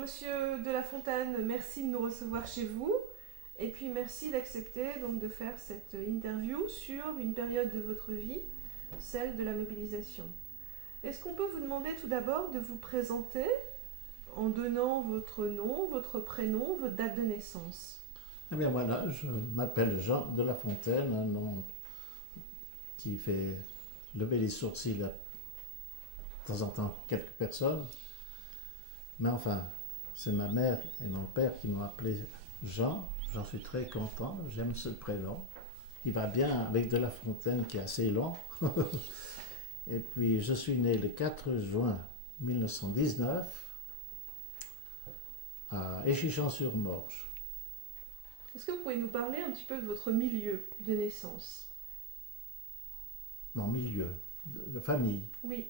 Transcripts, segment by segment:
Monsieur de La Fontaine, merci de nous recevoir chez vous. Et puis merci d'accepter donc de faire cette interview sur une période de votre vie, celle de la mobilisation. Est-ce qu'on peut vous demander tout d'abord de vous présenter en donnant votre nom, votre prénom, votre date de naissance? Eh bien voilà, je m'appelle Jean de La Fontaine, un nom qui fait lever les sourcils à de temps en temps quelques personnes. Mais enfin, c'est ma mère et mon père qui m'ont appelé Jean. J'en suis très content, j'aime ce prénom. Il va bien avec de La Fontaine qui est assez long. Et puis je suis né le 4 juin 1919 à Échichamps-sur-Morge. Est-ce que vous pouvez nous parler un petit peu de votre milieu de naissance? Mon milieu de famille. Oui.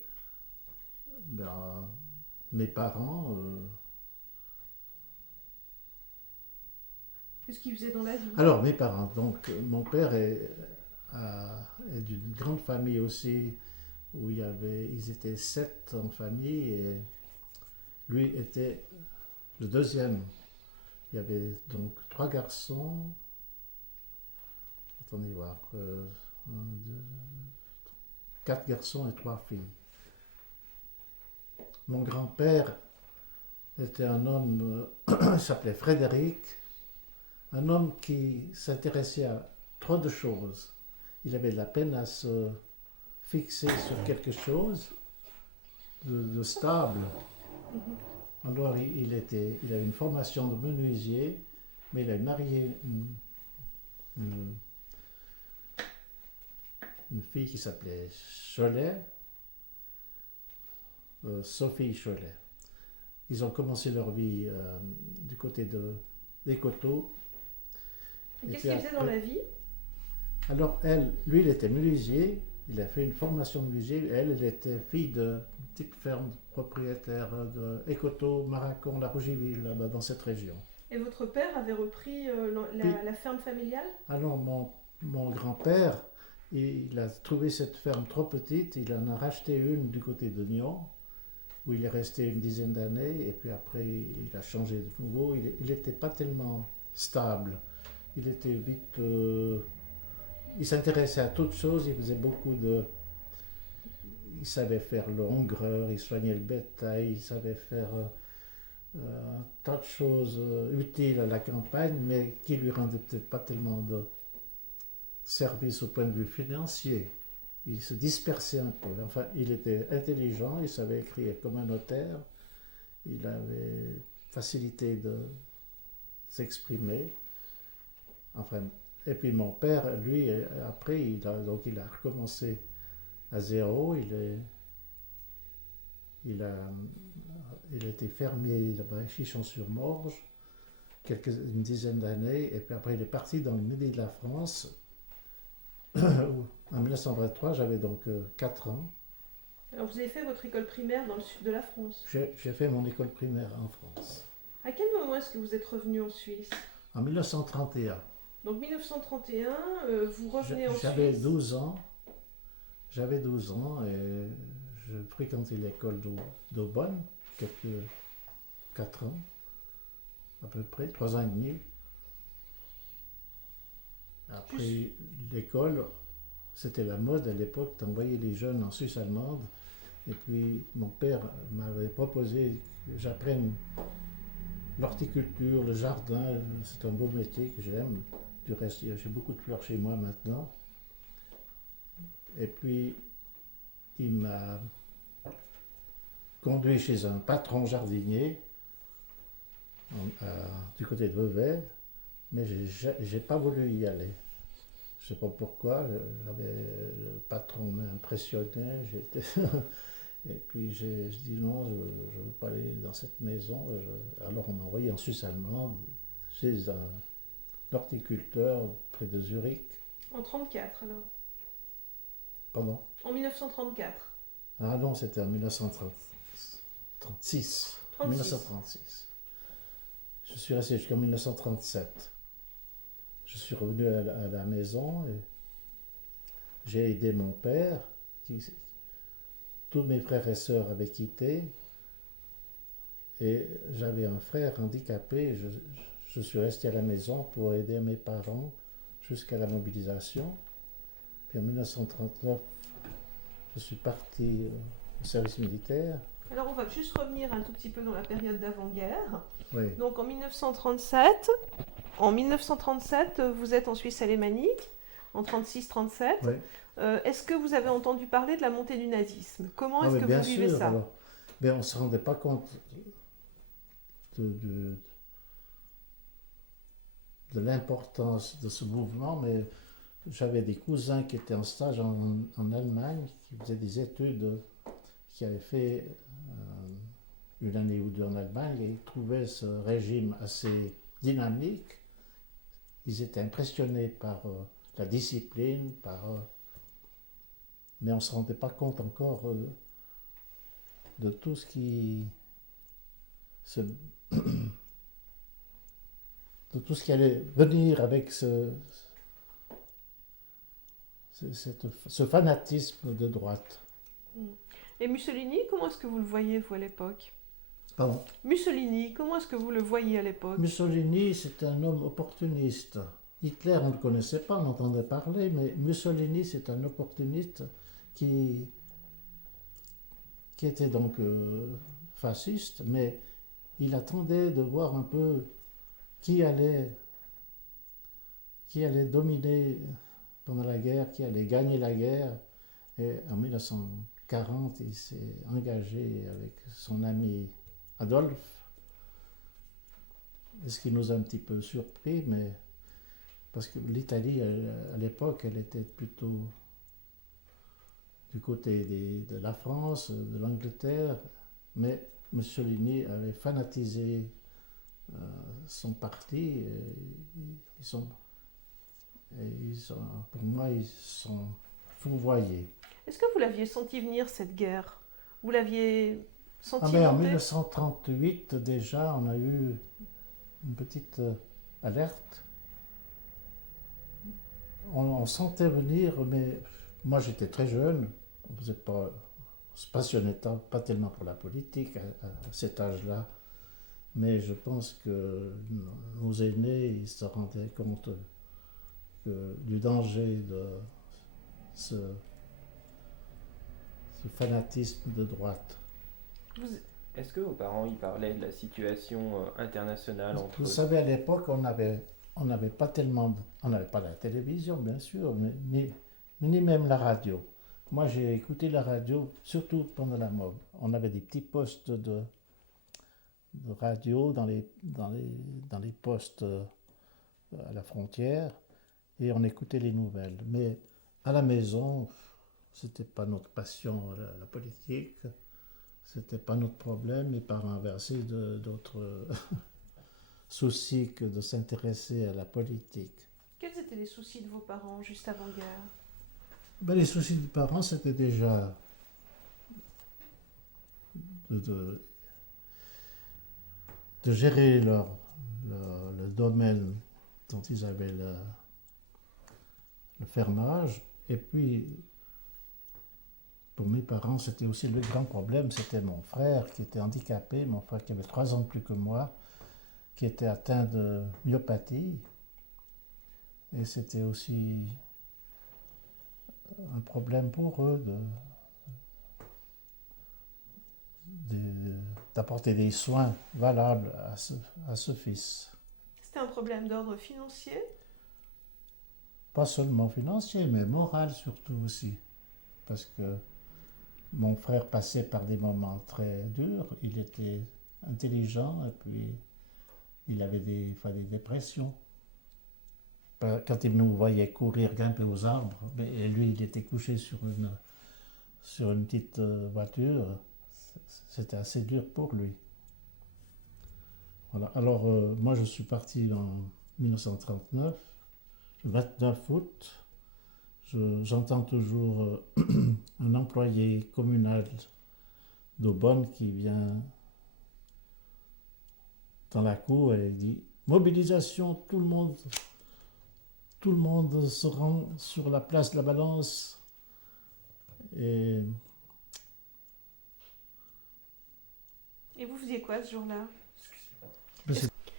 Ben, mes parents, Qu'est-ce qu'ils faisaient dans la vie? alors mes parents, donc mon père est d'une grande famille aussi, où ils étaient 7 en famille, et lui était le deuxième. Il y avait donc 3 garçons, attendez voir, 4 garçons et 3 filles. Mon grand-père était un homme, il s'appelait Frédéric, un homme qui s'intéressait à trop de choses. Il avait de la peine à se fixer sur quelque chose de stable. Alors il avait une formation de menuisier, mais il a marié une, une fille qui s'appelait Cholet, Sophie Cholet. Ils ont commencé leur vie du côté des coteaux. Et qu'est-ce qu'ils faisaient dans la vie? Alors lui il était menuisier, il a fait une formation de menuisier, elle était fille de petite ferme propriétaire de Écoto, Maracon, La Rougiville, là-bas dans cette région. Et votre père avait repris la ferme familiale? Alors mon grand-père, il a trouvé cette ferme trop petite, il en a racheté une du côté de Nyon, où il est resté une dizaine d'années, et puis après il a changé de nouveau. Il n'était pas tellement stable, il était vite... il s'intéressait à toutes choses, il faisait beaucoup de... Il savait faire le hongreur, il soignait le bétail, il savait faire un tas de choses utiles à la campagne, mais qui lui rendaient peut-être pas tellement de service au point de vue financier. Il se dispersait un peu. Enfin, il était intelligent, il savait écrire comme un notaire, il avait facilité de s'exprimer. Enfin, et puis mon père, lui, après, il a recommencé à zéro. Il a été fermier là-bas à Chichon-sur-Morge une dizaine d'années, et puis après il est parti dans le midi de la France. En 1923, j'avais donc 4 ans. Alors vous avez fait votre école primaire dans le sud de la France. J'ai fait mon école primaire en France. À quel moment est-ce que vous êtes revenu en Suisse? En 1931. Donc 1931, vous revenez en J'avais Suisse. 12 ans. J'avais 12 ans et je fréquentais l'école d'Aubonne, quelques 4 ans, à peu près, 3 ans et demi. Après l'école, c'était la mode à l'époque d'envoyer les jeunes en Suisse allemande. Et puis mon père m'avait proposé que j'apprenne l'horticulture, le jardin. C'est un beau métier que j'aime. Du reste, j'ai beaucoup de fleurs chez moi maintenant. Et puis il m'a conduit chez un patron jardinier du côté de Vevey, mais j'ai pas voulu y aller. Je sais pas pourquoi, le patron m'impressionnait, et puis je dis non, je ne veux pas aller dans cette maison. Alors on m'a envoyé en Suisse allemande chez un horticulteur près de Zurich. En 34 alors. Pardon? En 1934. Ah non, c'était en 1936. 1936. Je suis resté jusqu'en 1937. Je suis revenu à la maison et j'ai aidé mon père. Tous mes frères et sœurs avaient quitté. Et j'avais un frère handicapé. Je suis resté à la maison pour aider mes parents jusqu'à la mobilisation. Puis en 1939, je suis parti au service militaire. Alors on va juste revenir un tout petit peu dans la période d'avant-guerre. Oui. Donc en 1937, vous êtes en Suisse alémanique, en 36-37. Oui. Est-ce que vous avez entendu parler de la montée du nazisme? Comment Ah est-ce oui, que bien vous vivez sûr. ça? Alors, on ne se rendait pas compte de l'importance de ce mouvement, mais j'avais des cousins qui étaient en stage en Allemagne, qui faisaient des études, qui avaient fait une année ou deux en Allemagne, et ils trouvaient ce régime assez dynamique. Ils étaient impressionnés par la discipline, mais on ne se rendait pas compte encore de tout ce qui de tout ce qui allait venir avec ce fanatisme de droite. Et Mussolini, comment est-ce que vous le voyez, vous, à l'époque? Pardon. Mussolini, comment est-ce que vous le voyez à l'époque? Mussolini, c'est un homme opportuniste. Hitler, on ne le connaissait pas, on entendait parler, mais Mussolini, c'est un opportuniste qui était donc fasciste, mais il attendait de voir un peu qui allait dominer pendant la guerre, qui allait gagner la guerre. Et en 1940, il s'est engagé avec son ami Adolphe, ce qui nous a un petit peu surpris, mais parce que l'Italie, à l'époque, elle était plutôt du côté de la France, de l'Angleterre, mais Mussolini avait fanatisé son parti. Pour moi, ils sont fourvoyés. Est-ce que vous l'aviez senti venir, cette guerre? Vous l'aviez senti En monter? 1938, déjà, on a eu une petite alerte. On sentait venir, mais moi j'étais très jeune, on ne se passionnait pas tellement pour la politique à cet âge-là, mais je pense que nos aînés ils se rendaient compte du danger de ce fanatisme de droite. Est-ce que vos parents y parlaient de la situation internationale entre Vous eux? savez, à l'époque, on n'avait pas tellement, on n'avait pas la télévision, bien sûr, ni même la radio. Moi, j'ai écouté la radio, surtout pendant la mob. On avait des petits postes de radio dans les postes à la frontière, et on écoutait les nouvelles. Mais à la maison, c'était pas notre passion, la politique. C'était pas notre problème. Mes parents avaient assez d'autres soucis que de s'intéresser à la politique. Quels étaient les soucis de vos parents juste avant-guerre? Les soucis des parents, c'était déjà de gérer le domaine dont ils avaient le fermage. Et puis, pour mes parents, c'était aussi le grand problème, c'était mon frère qui était handicapé, mon frère qui avait 3 ans de plus que moi, qui était atteint de myopathie. Et c'était aussi un problème pour eux d'apporter des soins valables à ce fils. C'était un problème d'ordre financier? Pas seulement financier, mais moral surtout aussi. Parce que mon frère passait par des moments très durs, il était intelligent et puis il avait des dépressions. Quand il nous voyait courir, grimper aux arbres, et lui il était couché sur une petite voiture, c'était assez dur pour lui. Voilà. Alors moi je suis parti en 1939, le 29 août. J'entends toujours un employé communal d'Aubonne qui vient dans la cour et il dit « Mobilisation, tout le monde se rend sur la place de la Balance. » Et Et vous faisiez quoi ce jour-là?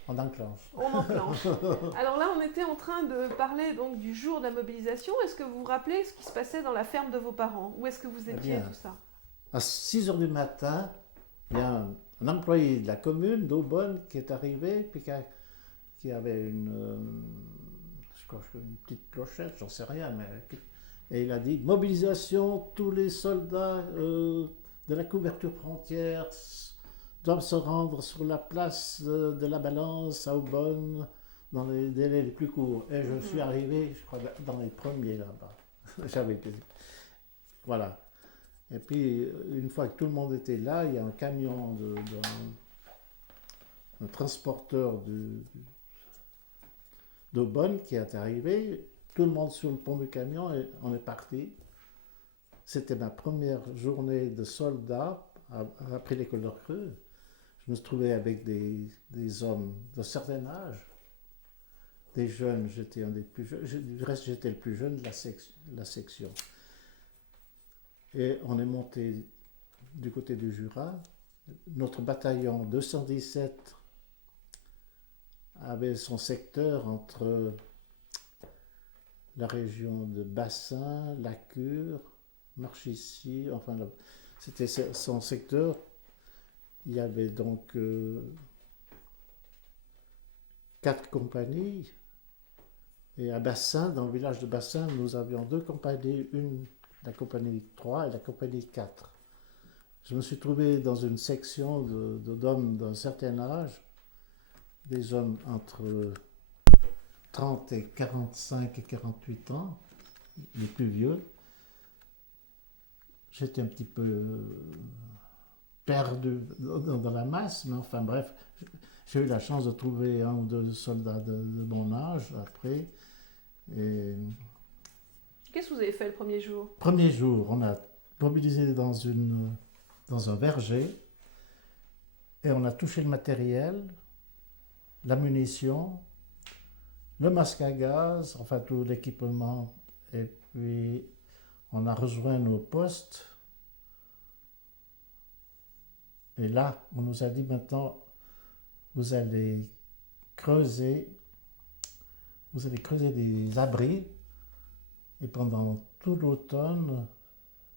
On enclenche. On enclenche. Alors là, on était en train de parler donc du jour de la mobilisation. Est-ce que vous vous rappelez ce qui se passait dans la ferme de vos parents? Où est-ce que vous étiez, bien, tout ça? À 6 heures du matin, il y a un employé de la commune d'Aubonne qui est arrivé, puis qui avait je crois, une petite clochette, j'en sais rien, et il a dit mobilisation, tous les soldats de la couverture frontière doivent se rendre sur la place de la Balance à Aubonne dans les délais les plus courts. Et je suis arrivé, je crois, dans les premiers là-bas. Voilà. Et puis, une fois que tout le monde était là, il y a un camion un transporteur d'Aubonne qui est arrivé. Tout le monde sur le pont du camion et on est parti. C'était ma première journée de soldat après l'école de Recreux. Je me trouvais avec des hommes de certain âge, des jeunes, j'étais un des plus jeunes, du reste j'étais le plus jeune de la section. Et on est monté du côté du Jura. Notre bataillon 217 avait son secteur entre la région de Bassin, la Cure, Marchissy, enfin c'était son secteur. Il y avait donc 4 compagnies. Et à Bassin, dans le village de Bassin, nous avions 2 compagnies, la compagnie 3 et la compagnie 4. Je me suis trouvé dans une section d'hommes d'un certain âge, des hommes entre 30 et 45 et 48 ans, les plus vieux. J'étais un petit peu perdu dans la masse, mais enfin bref, j'ai eu la chance de trouver 1 ou 2 soldats de mon âge après. Et qu'est-ce que vous avez fait le premier jour? Premier jour, on a mobilisé dans un verger et on a touché le matériel, la munition, le masque à gaz, enfin tout l'équipement, et puis on a rejoint nos postes. Et là, on nous a dit maintenant, vous allez creuser des abris. Et pendant tout l'automne,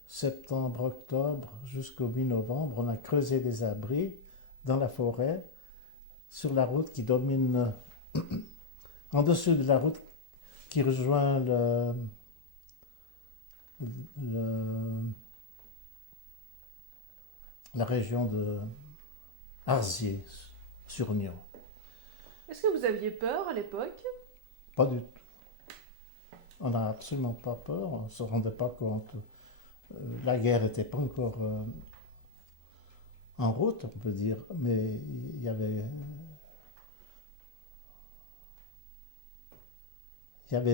septembre, octobre, jusqu'au mi-novembre, on a creusé des abris dans la forêt, sur la route qui domine, en dessous de la route qui rejoint la région de Arzier-sur-Nion. Est-ce que vous aviez peur à l'époque? Pas du tout. On n'a absolument pas peur, on ne se rendait pas compte. La guerre n'était pas encore en route, on peut dire, mais il y avait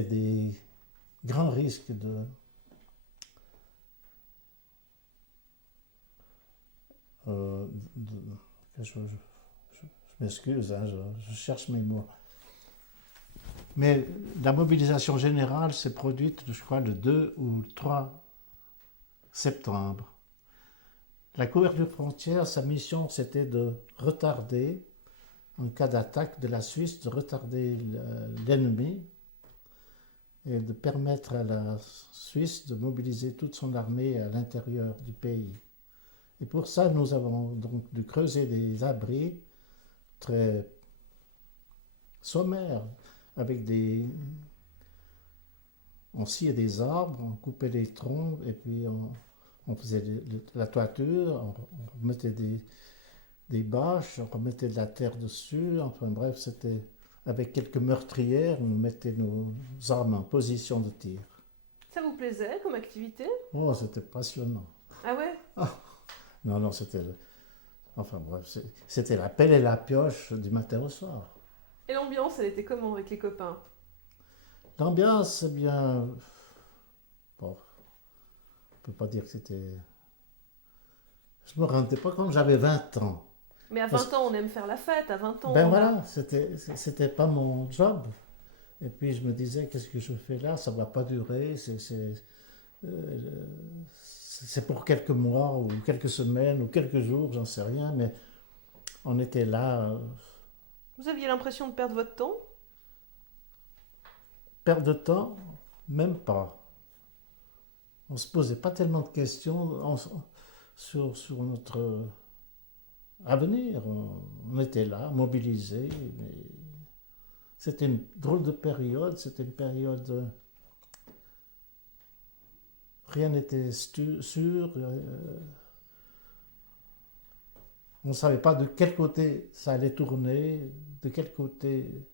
des grands risques de je m'excuse, hein, je cherche mes mots. Mais la mobilisation générale s'est produite, je crois, le 2 ou 3 septembre. La couverture frontière, sa mission, c'était de retarder, en cas d'attaque de la Suisse, de retarder l'ennemi et de permettre à la Suisse de mobiliser toute son armée à l'intérieur du pays. Et pour ça, nous avons donc dû creuser des abris très sommaires, avec on sciait des arbres, on coupait les troncs, et puis on faisait la toiture, on remettait des bâches, on remettait de la terre dessus, enfin bref, c'était avec quelques meurtrières, on mettait nos armes en position de tir. Ça vous plaisait comme activité? Oh, c'était passionnant. Ah ouais? Non, c'était... Enfin bref, c'était la pelle et la pioche du matin au soir. Et l'ambiance, elle était comment avec les copains? L'ambiance, eh bien... Bon, on ne peut pas dire que c'était... Je me rendais pas compte, j'avais 20 ans. Mais à 20 ans, on aime faire la fête, à 20 ans... Ben voilà, c'était pas mon job. Et puis je me disais, qu'est-ce que je fais là? Ça ne va pas durer, c'est pour quelques mois, ou quelques semaines, ou quelques jours, j'en sais rien, mais On était là, Vous aviez l'impression de perdre votre temps? perte de temps, même pas. On ne se posait pas tellement de questions sur notre avenir. On était là, mobilisés. Mais c'était une drôle de période. C'était une période. Rien n'était sûr. On ne savait pas de quel côté ça allait tourner, de quel côté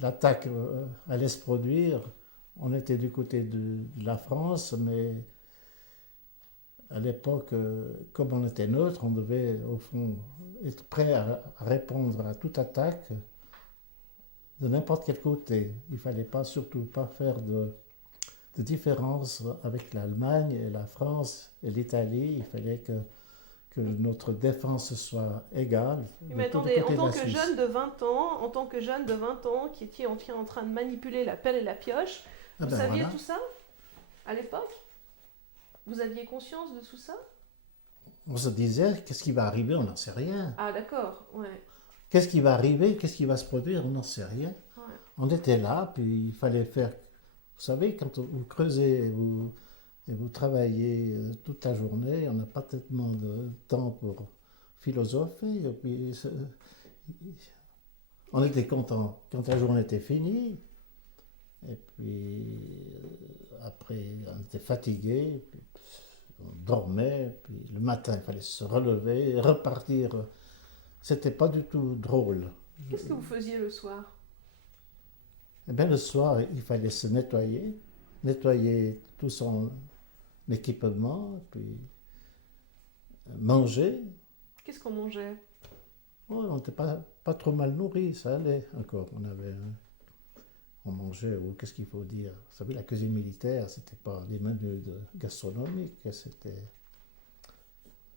l'attaque allait se produire. On était du côté de la France, mais à l'époque, comme on était neutre, on devait au fond être prêt à répondre à toute attaque de n'importe quel côté. Il ne fallait pas, surtout pas faire de différence avec l'Allemagne et la France et l'Italie. Il fallait que notre défense soit égale. Mais attendez, en tant que jeune de 20 ans, qui était en train de manipuler la pelle et la pioche, vous saviez tout ça à l'époque? Vous aviez conscience de tout ça? On se disait, qu'est-ce qui va arriver? On n'en sait rien. Ah d'accord, ouais. Qu'est-ce qui va arriver? Qu'est-ce qui va se produire? On n'en sait rien. Ouais. On était là, puis il fallait faire... Vous savez, quand vous creusez et vous travaillez toute la journée, on n'a pas tellement de temps pour philosopher. Et puis, on était content quand la journée était finie. Et puis, après, on était fatigué, puis on dormait, puis le matin, il fallait se relever, repartir. C'était pas du tout drôle. Qu'est-ce que vous faisiez le soir? Eh bien, le soir, il fallait se nettoyer tout son équipement, puis manger. Qu'est-ce qu'on mangeait? Oh, on n'était pas trop mal nourris, ça allait encore. On mangeait, ou qu'est-ce qu'il faut dire? Vous savez, la cuisine militaire, c'était pas des menus gastronomiques, c'était...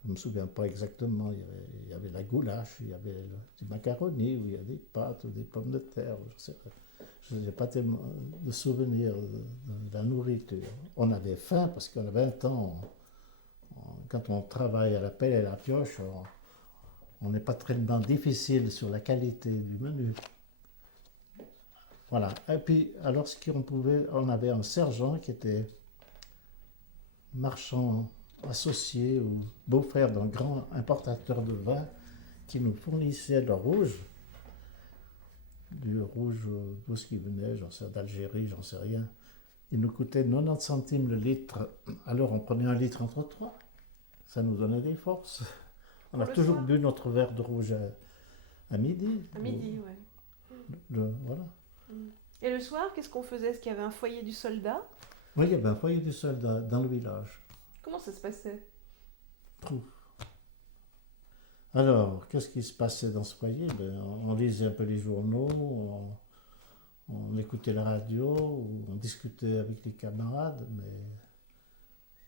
Je ne me souviens pas exactement, il y avait la goulash, il y avait du macaroni, ou il y a des pâtes, ou des pommes de terre, je n'ai pas tellement de souvenirs de la nourriture. On avait faim parce qu'on avait 20 ans. Quand on travaille à la pelle et à la pioche, on n'est pas tellement difficile sur la qualité du menu. Voilà. Et puis, alors, on avait un sergent qui était marchand associé ou beau-frère d'un grand importateur de vin qui nous fournissait le rouge. Du rouge, d'où ce qui venait, j'en sais, d'Algérie, j'en sais rien. Il nous coûtait 90 centimes le litre. Alors, on prenait un litre entre trois. Ça nous donnait des forces. On a toujours bu notre verre de rouge à midi. À midi, oui. Voilà. Et le soir, qu'est-ce qu'on faisait? Est-ce qu'il y avait un foyer du soldat? Oui, il y avait un foyer du soldat dans le village. Comment ça se passait? Alors, qu'est-ce qui se passait dans ce foyer? On lisait un peu les journaux, on écoutait la radio, on discutait avec les camarades, mais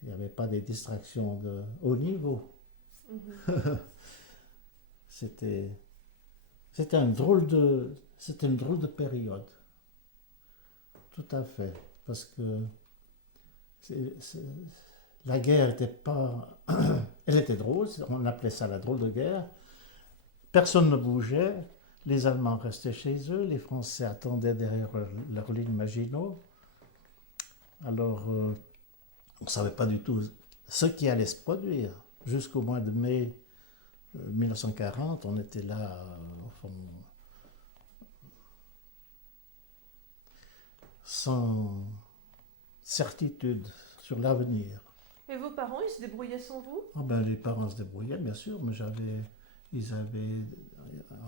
il n'y avait pas des distractions de haut niveau. Mm-hmm. C'était une drôle de période. Tout à fait. Parce que la guerre n'était pas... Elle était drôle, on appelait ça la drôle de guerre. Personne ne bougeait, les Allemands restaient chez eux, les Français attendaient derrière leur ligne Maginot. Alors, on ne savait pas du tout ce qui allait se produire. Jusqu'au mois de mai 1940, on était là, au fond, sans certitude sur l'avenir. Et vos parents, ils se débrouillaient sans vous? Les parents se débrouillaient, bien sûr, mais ils avaient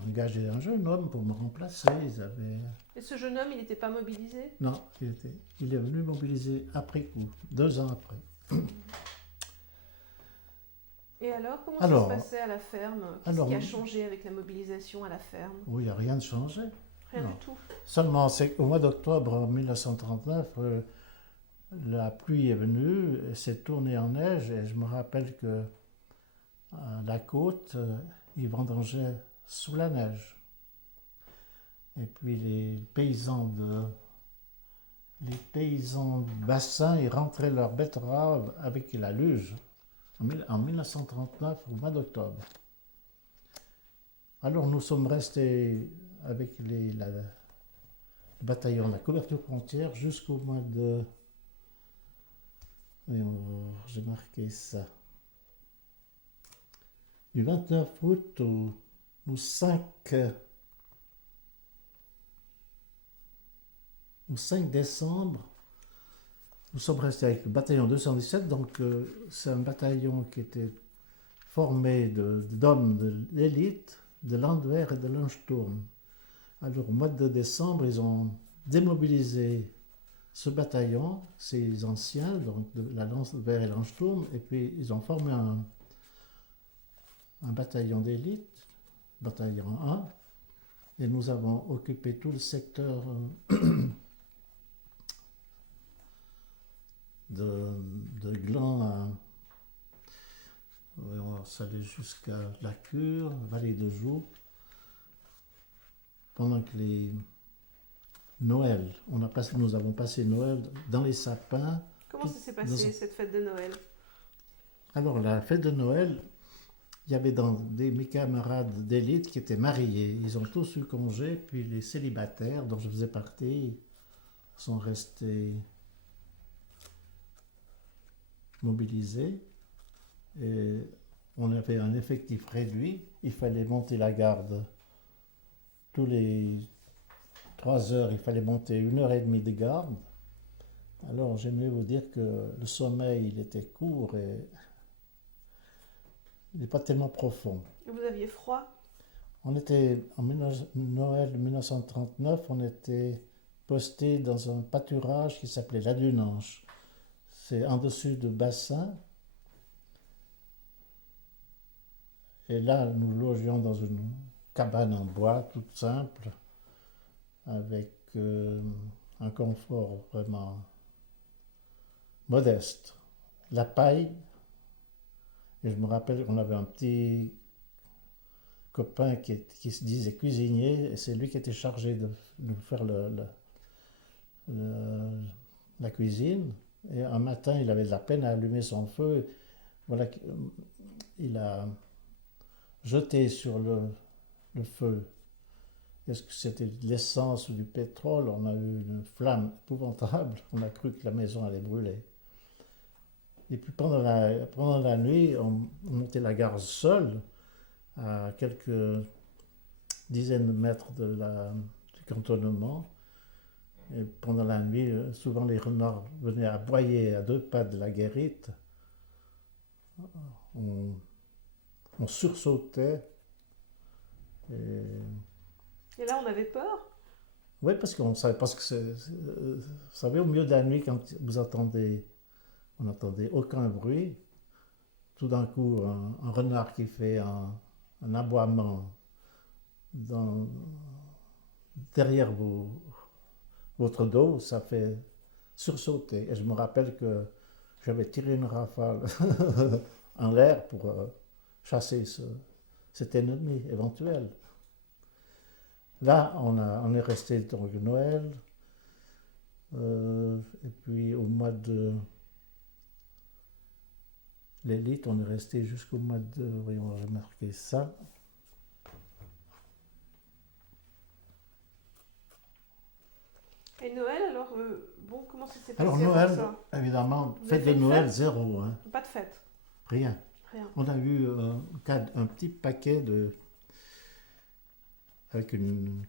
engagé un jeune homme pour me remplacer. Et ce jeune homme, il n'était pas mobilisé? Non, il est venu mobiliser après coup, 2 ans après. Et alors, comment ça se passait à la ferme? Qu'est-ce qui a changé avec la mobilisation à la ferme? Oui, il n'y a rien de changé. Rien du tout. Seulement, c'est au mois d'octobre 1939, la pluie est venue et s'est tournée en neige. Et je me rappelle que à la côte, ils vendangeaient sous la neige. Et puis les paysans du bassin, ils rentraient leurs betteraves avec la luge en 1939, au mois d'octobre. Alors nous sommes restés avec le bataillon de la couverture frontière jusqu'au mois de... J'ai marqué ça. Du 29 août au 5, au 5 décembre, nous sommes restés avec le bataillon 217. Donc c'est un bataillon qui était formé d'hommes de l'élite, de Landwehr et de Landsturm. Alors au mois de décembre, ils ont démobilisé ce bataillon, ces anciens, donc de la Landwehr et Landsturm, et puis ils ont formé un bataillon d'élite, bataillon 1, et nous avons occupé tout le secteur de Gland à... On s'allait jusqu'à la Cure, Vallée de Joux, pendant que les Noël, nous avons passé Noël dans les sapins. Comment ça s'est passé, cette fête de Noël? Alors, la fête de Noël, il y avait mes camarades d'élite qui étaient mariés. Ils ont tous eu congé, puis les célibataires, dont je faisais partie, sont restés mobilisés. Et on avait un effectif réduit. Il fallait monter la garde tous les 3 heures. Il fallait monter 1h30 de garde. Alors j'aimerais vous dire que le sommeil, il était court et il n'est pas tellement profond. Et vous aviez froid? On était, en Noël 1939, on était posté dans un pâturage qui s'appelait la Dunanche. C'est en dessus de Bassin. Et là, nous logions dans une cabane en bois, toute simple, avec un confort vraiment modeste. La paille, et je me rappelle qu'on avait un petit copain qui se disait cuisinier, et c'est lui qui était chargé de nous faire la cuisine. Et un matin, il avait de la peine à allumer son feu. Voilà, il a jeté sur le feu. Est-ce que c'était de l'essence ou du pétrole? On a eu une flamme épouvantable. On a cru que la maison allait brûler. Et puis pendant la nuit, on montait la gare seule, à quelques dizaines de mètres du cantonnement. Et pendant la nuit, souvent les renards venaient aboyer à 2 pas de la guérite. On sursautait. Et là, on avait peur? Oui, parce qu'on savait, vous savez, au milieu de la nuit, quand on n'entendait aucun bruit, tout d'un coup, un renard qui fait un aboiement derrière votre dos, ça fait sursauter. Et je me rappelle que j'avais tiré une rafale en l'air pour chasser cet ennemi éventuel. Là, on est resté donc Noël, et puis au mois de l'élite, on est resté jusqu'au mois de... Voyons, j'ai marqué ça. Et Noël, alors, bon, comment ça s'est passé? Alors Noël, évidemment, Vous fête avez de fait une Noël, fête? 0. Hein. Pas de fête? Rien. Rien. On a eu un petit paquet avec une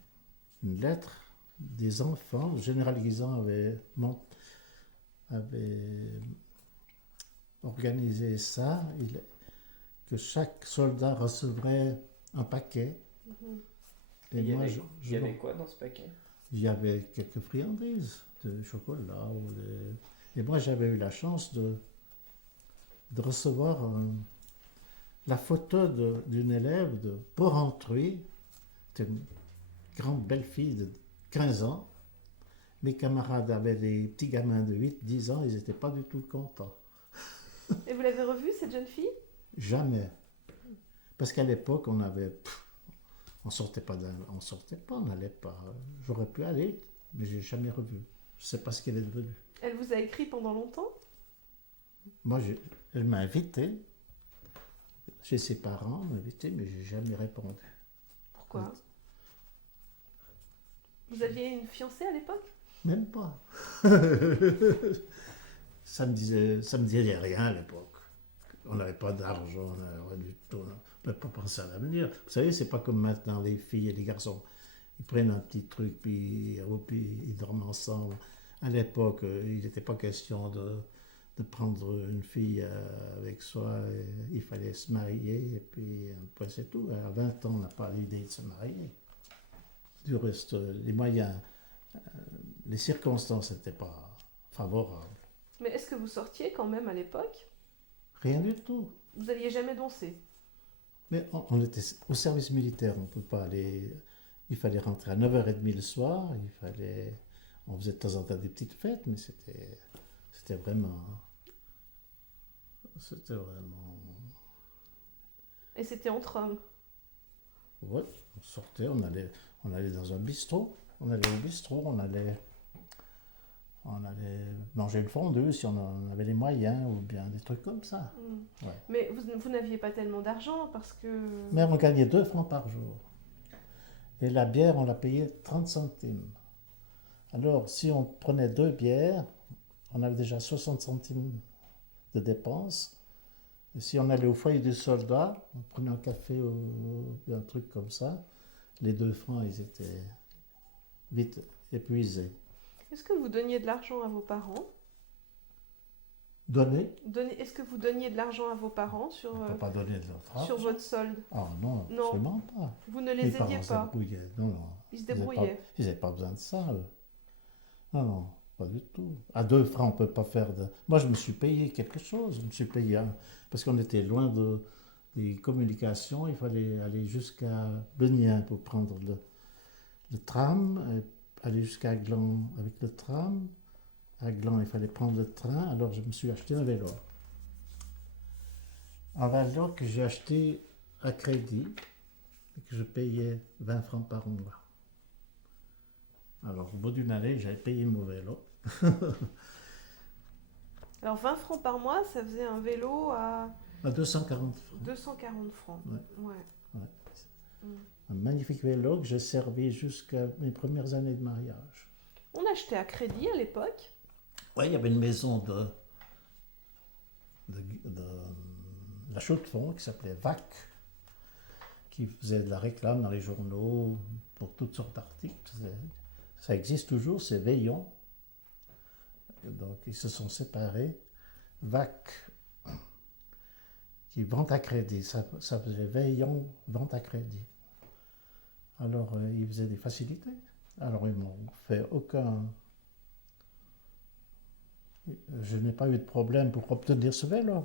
lettre des enfants. Le général Guisan avait organisé ça, que chaque soldat recevrait un paquet. Et il y avait quoi dans ce paquet? Il y avait quelques friandises, de chocolat. Et moi, j'avais eu la chance de recevoir la photo d'une élève de Porrentruy. C'était une grande belle fille de 15 ans. Mes camarades avaient des petits gamins de 8-10 ans, ils n'étaient pas du tout contents. Et vous l'avez revue, cette jeune fille? Jamais. Parce qu'à l'époque, on sortait pas, on n'allait pas. J'aurais pu aller, mais j'ai jamais revu. Je ne sais pas ce qu'elle est devenue. Elle vous a écrit pendant longtemps? Moi, elle m'a invité. Chez ses parents, m'a invité, mais j'ai jamais répondu. Pourquoi? Vous aviez une fiancée à l'époque? Même pas. Ça me disait rien à l'époque. On n'avait pas d'argent, on n'avait rien du tout. On ne pouvait pas penser à l'avenir. Vous savez, c'est pas comme maintenant, les filles et les garçons. Ils prennent un petit truc, puis ils dorment ensemble. À l'époque, il n'était pas question de prendre une fille avec soi. Il fallait se marier, et puis après, c'est tout. À 20 ans, on n'a pas l'idée de se marier. Du reste, les moyens, les circonstances n'étaient pas favorables. Mais est-ce que vous sortiez quand même à l'époque? Rien du tout. Vous n'alliez jamais danser? Mais on était au service militaire, on ne peut pas aller. Il fallait rentrer à 9h30 le soir, on faisait de temps en temps des petites fêtes, mais c'était vraiment. Et c'était entre hommes? Ouais, on sortait, on allait dans un bistrot, on allait au bistrot, on allait manger une fondue si on en avait les moyens, ou bien des trucs comme ça. Mm. Ouais. Mais vous n'aviez pas tellement d'argent parce que... Mais on gagnait 2 francs par jour. Et la bière, on la payait 30 centimes. Alors, si on prenait 2 bières, on avait déjà 60 centimes de dépenses. Et si on allait au foyer du soldat, on prenait un café ou un truc comme ça, les 2 francs, ils étaient vite épuisés. Est-ce que vous donniez de l'argent à vos parents? Donner? Est-ce que vous donniez de l'argent à vos parents On ne peut pas donner de notre sur argent. votre solde? Ah non, Non. absolument pas. Vous ne Les les parents aidiez se pas? débrouillaient. Non, non. Ils se débrouillaient? Ils n'avaient pas besoin de ça, eux. Non, non, pas du tout. À 2 francs, on ne peut pas faire de... Moi, je me suis payé quelque chose. Je me suis payé parce qu'on était loin des communications. Il fallait aller jusqu'à Benien pour prendre le tram, et aller jusqu'à Gland avec le tram. À Gland, il fallait prendre le train. Alors, je me suis acheté un vélo. Un vélo que j'ai acheté à crédit et que je payais 20 francs par mois. Alors, au bout d'une année, j'avais payé mon vélo. Alors 20 francs par mois, ça faisait un vélo à À 240 francs. 240 francs. Ouais. Ouais. Un magnifique vélo que j'ai servi jusqu'à mes premières années de mariage. On achetait à crédit à l'époque. Oui, il y avait une maison de la Chaux-de-Fonds qui s'appelait VAC, qui faisait de la réclame dans les journaux pour toutes sortes d'articles. Ça existe toujours, c'est Veillon. Donc ils se sont séparés. VAC, qui vente à crédit, ça faisait Veillon, vente à crédit. Alors ils faisaient des facilités. Alors ils m'ont fait aucun... Je n'ai pas eu de problème pour obtenir ce vélo.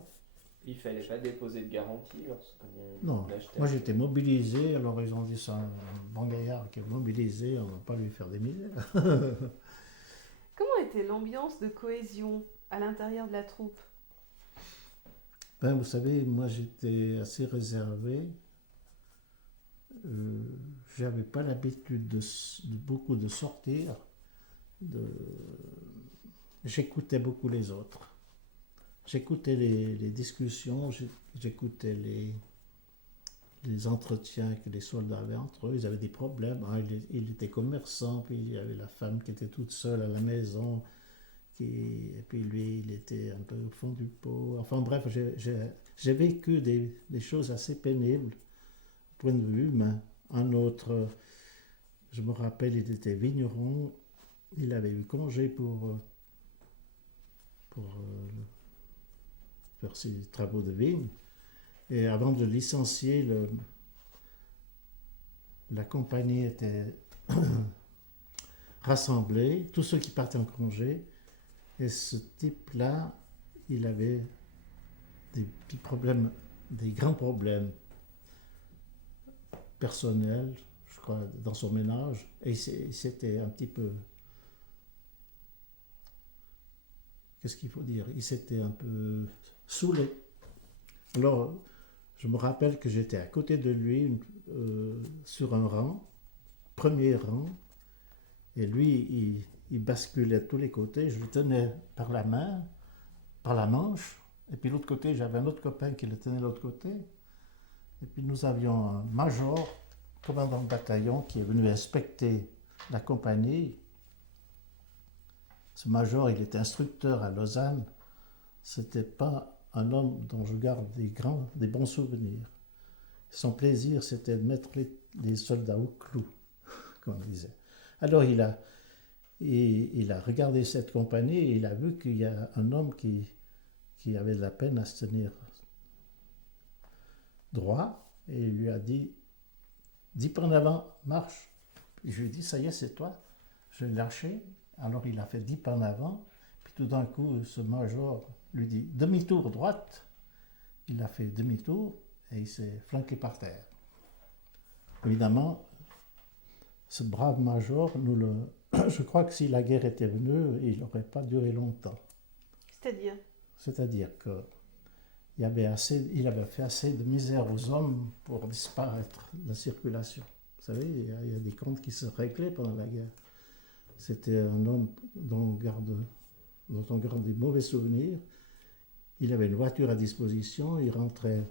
Il fallait pas déposer de garantie lorsqu'on Non, l'achetait. moi j'étais mobilisé, alors ils ont dit c'est un bon gaillard qui est mobilisé, on ne va pas lui faire des misères. Comment était l'ambiance de cohésion à l'intérieur de la troupe? Ben, vous savez, moi j'étais assez réservé. J'avais pas l'habitude de beaucoup de sortir. J'écoutais beaucoup les autres. J'écoutais les discussions, j'écoutais les entretiens que les soldats avaient entre eux. Ils avaient des problèmes. Il était commerçant, puis il y avait la femme qui était toute seule à la maison. Et puis lui, il était un peu au fond du pot. Enfin bref, j'ai vécu des choses assez pénibles, au point de vue humain. Un autre, je me rappelle, il était vigneron. Il avait eu congé pour faire ses travaux de vigne. Et avant de le licencier, la compagnie était rassemblée, tous ceux qui partaient en congé. Et ce type-là, il avait des petits problèmes, des grands problèmes personnels, je crois, dans son ménage. Et il s'était un petit peu... Qu'est-ce qu'il faut dire? Il s'était un peu saoulé. Alors, je me rappelle que j'étais à côté de lui, sur un rang, premier rang, et lui, il basculait de tous les côtés. Je le tenais par la main, par la manche, et puis l'autre côté, j'avais un autre copain qui le tenait de l'autre côté. Et puis nous avions un major commandant de bataillon qui est venu inspecter la compagnie. Ce major, il était instructeur à Lausanne. C'était pas un homme dont je garde des bons souvenirs. Son plaisir, c'était de mettre les soldats au clou, comme on disait. Alors il a regardé cette compagnie et il a vu qu'il y a un homme qui avait de la peine à se tenir droit et il lui a dit 10 pas en avant, marche. Et je lui ai dit, ça y est, c'est toi. Je l'ai lâché. Alors il a fait 10 pas en avant. Puis tout d'un coup, ce major lui dit, demi-tour droite. Il a fait demi-tour et il s'est flanqué par terre. Évidemment, ce brave major, je crois que si la guerre était venue, il n'aurait pas duré longtemps. C'est-à-dire? C'est-à-dire qu'il avait fait assez de misère aux hommes pour disparaître de la circulation. Vous savez, il y a des comptes qui se réglaient pendant la guerre. C'était un homme dont on garde des mauvais souvenirs. Il avait une voiture à disposition, il rentrait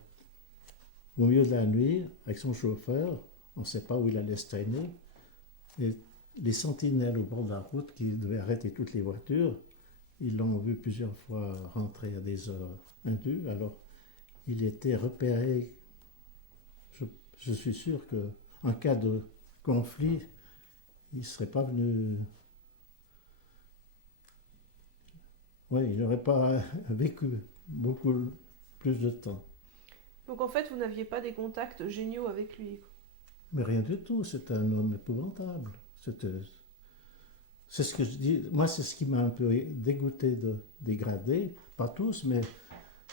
au milieu de la nuit avec son chauffeur, on ne sait pas où il allait se traîner, et les sentinelles au bord de la route qui devaient arrêter toutes les voitures, ils l'ont vu plusieurs fois rentrer à des heures indues, alors il était repéré. Je suis sûr qu'en cas de conflit, il ne serait pas venu. Oui, il n'aurait pas vécu beaucoup plus de temps. Donc en fait, vous n'aviez pas des contacts géniaux avec lui. Mais rien du tout, c'est un homme épouvantable. C'est ce que je dis. Moi, c'est ce qui m'a un peu dégoûté dégradé, pas tous, mais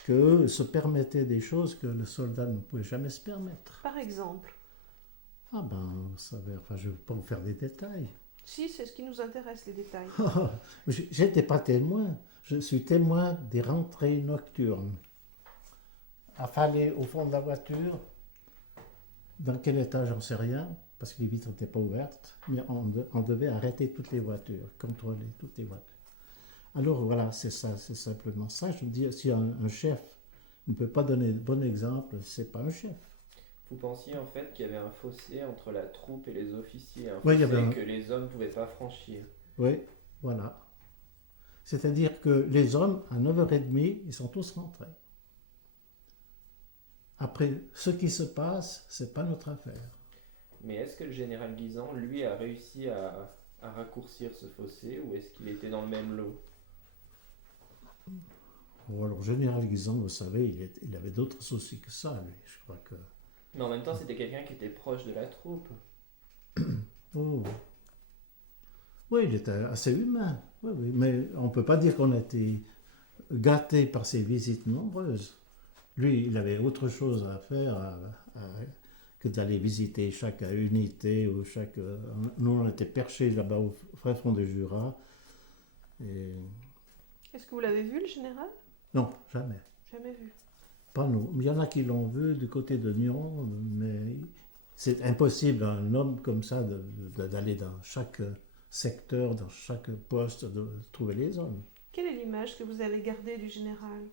qu'eux se permettaient des choses que le soldat ne pouvait jamais se permettre. Par exemple? Ah ben, vous savez, enfin, je ne vais pas vous faire des détails. Si, c'est ce qui nous intéresse, les détails. J'étais pas témoin. Je suis témoin des rentrées nocturnes. Affalé au fond de la voiture. Dans quel état, j'en sais rien, parce que les vitres n'étaient pas ouvertes. Mais on devait arrêter toutes les voitures, contrôler toutes les voitures. Alors voilà, c'est ça, c'est simplement ça. Je me dis, si un chef ne peut pas donner de bon exemple, c'est pas un chef. Vous pensiez en fait qu'il y avait un fossé entre la troupe et les officiers, un Oui, il y fossé avait que les hommes ne pouvaient pas franchir. Oui, voilà. C'est-à-dire que les hommes, à 9h30, ils sont tous rentrés. Après, ce qui se passe, c'est pas notre affaire. Mais est-ce que le général Guisan, lui, a réussi à raccourcir ce fossé ou est-ce qu'il était dans le même lot? Bon, alors, général Guisan, vous savez, il avait d'autres soucis que ça, lui. Je crois que... Mais en même temps, c'était quelqu'un qui était proche de la troupe. Oh. Oui, il était assez humain. Oui, oui. Mais on ne peut pas dire qu'on a été gâté par ses visites nombreuses. Lui, il avait autre chose à faire que d'aller visiter chaque unité ou chaque... Nous, on était perchés là-bas au fin fond du Jura. Et... Est-ce que vous l'avez vu, le général? Non, jamais. Jamais vu. Pas nous. Il y en a qui l'ont vu du côté de Nyon, mais c'est impossible à un homme comme ça d'aller dans chaque secteur, dans chaque poste, de trouver les hommes. Quelle est l'image que vous avez gardée du général?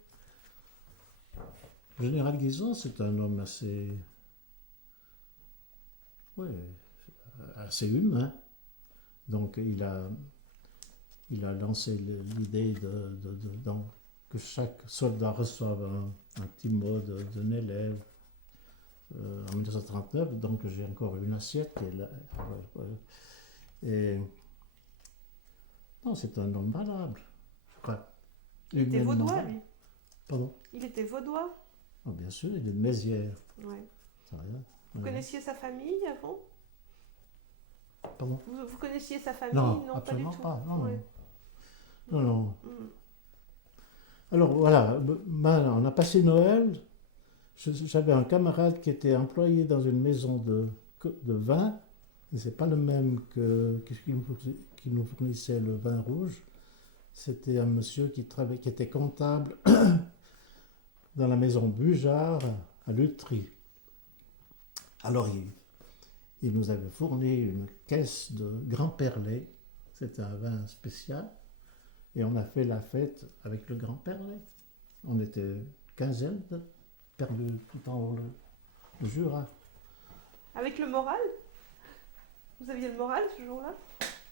Le général Guisan, c'est un homme assez... Oui, assez humain. Donc il a lancé l'idée que chaque soldat reçoive un petit mot d'un élève en 1939. Donc j'ai encore une assiette. Non, c'est un homme valable, je crois. Il était Humainement. vaudois, lui. Pardon? Il était vaudois. Oh, bien sûr, il est de Mézières. Ouais. Ça rien. Vous connaissiez sa famille avant? Pardon? Vous connaissiez sa famille? Non, Non, absolument pas du tout. pas. Non, Ouais. non, non. Mm. Alors voilà, on a passé Noël. J'avais un camarade qui était employé dans une maison de vin. Ce n'est pas le même qui nous fournissait le vin rouge. C'était un monsieur qui était comptable dans la maison Bujard à Lutry. Alors il nous avait fourni une caisse de Grand Perlet. C'était un vin spécial. Et on a fait la fête avec le Grand Perlet. On était quinzaine perdus tout en haut le Jura. Avec le moral? Vous aviez le moral ce jour-là?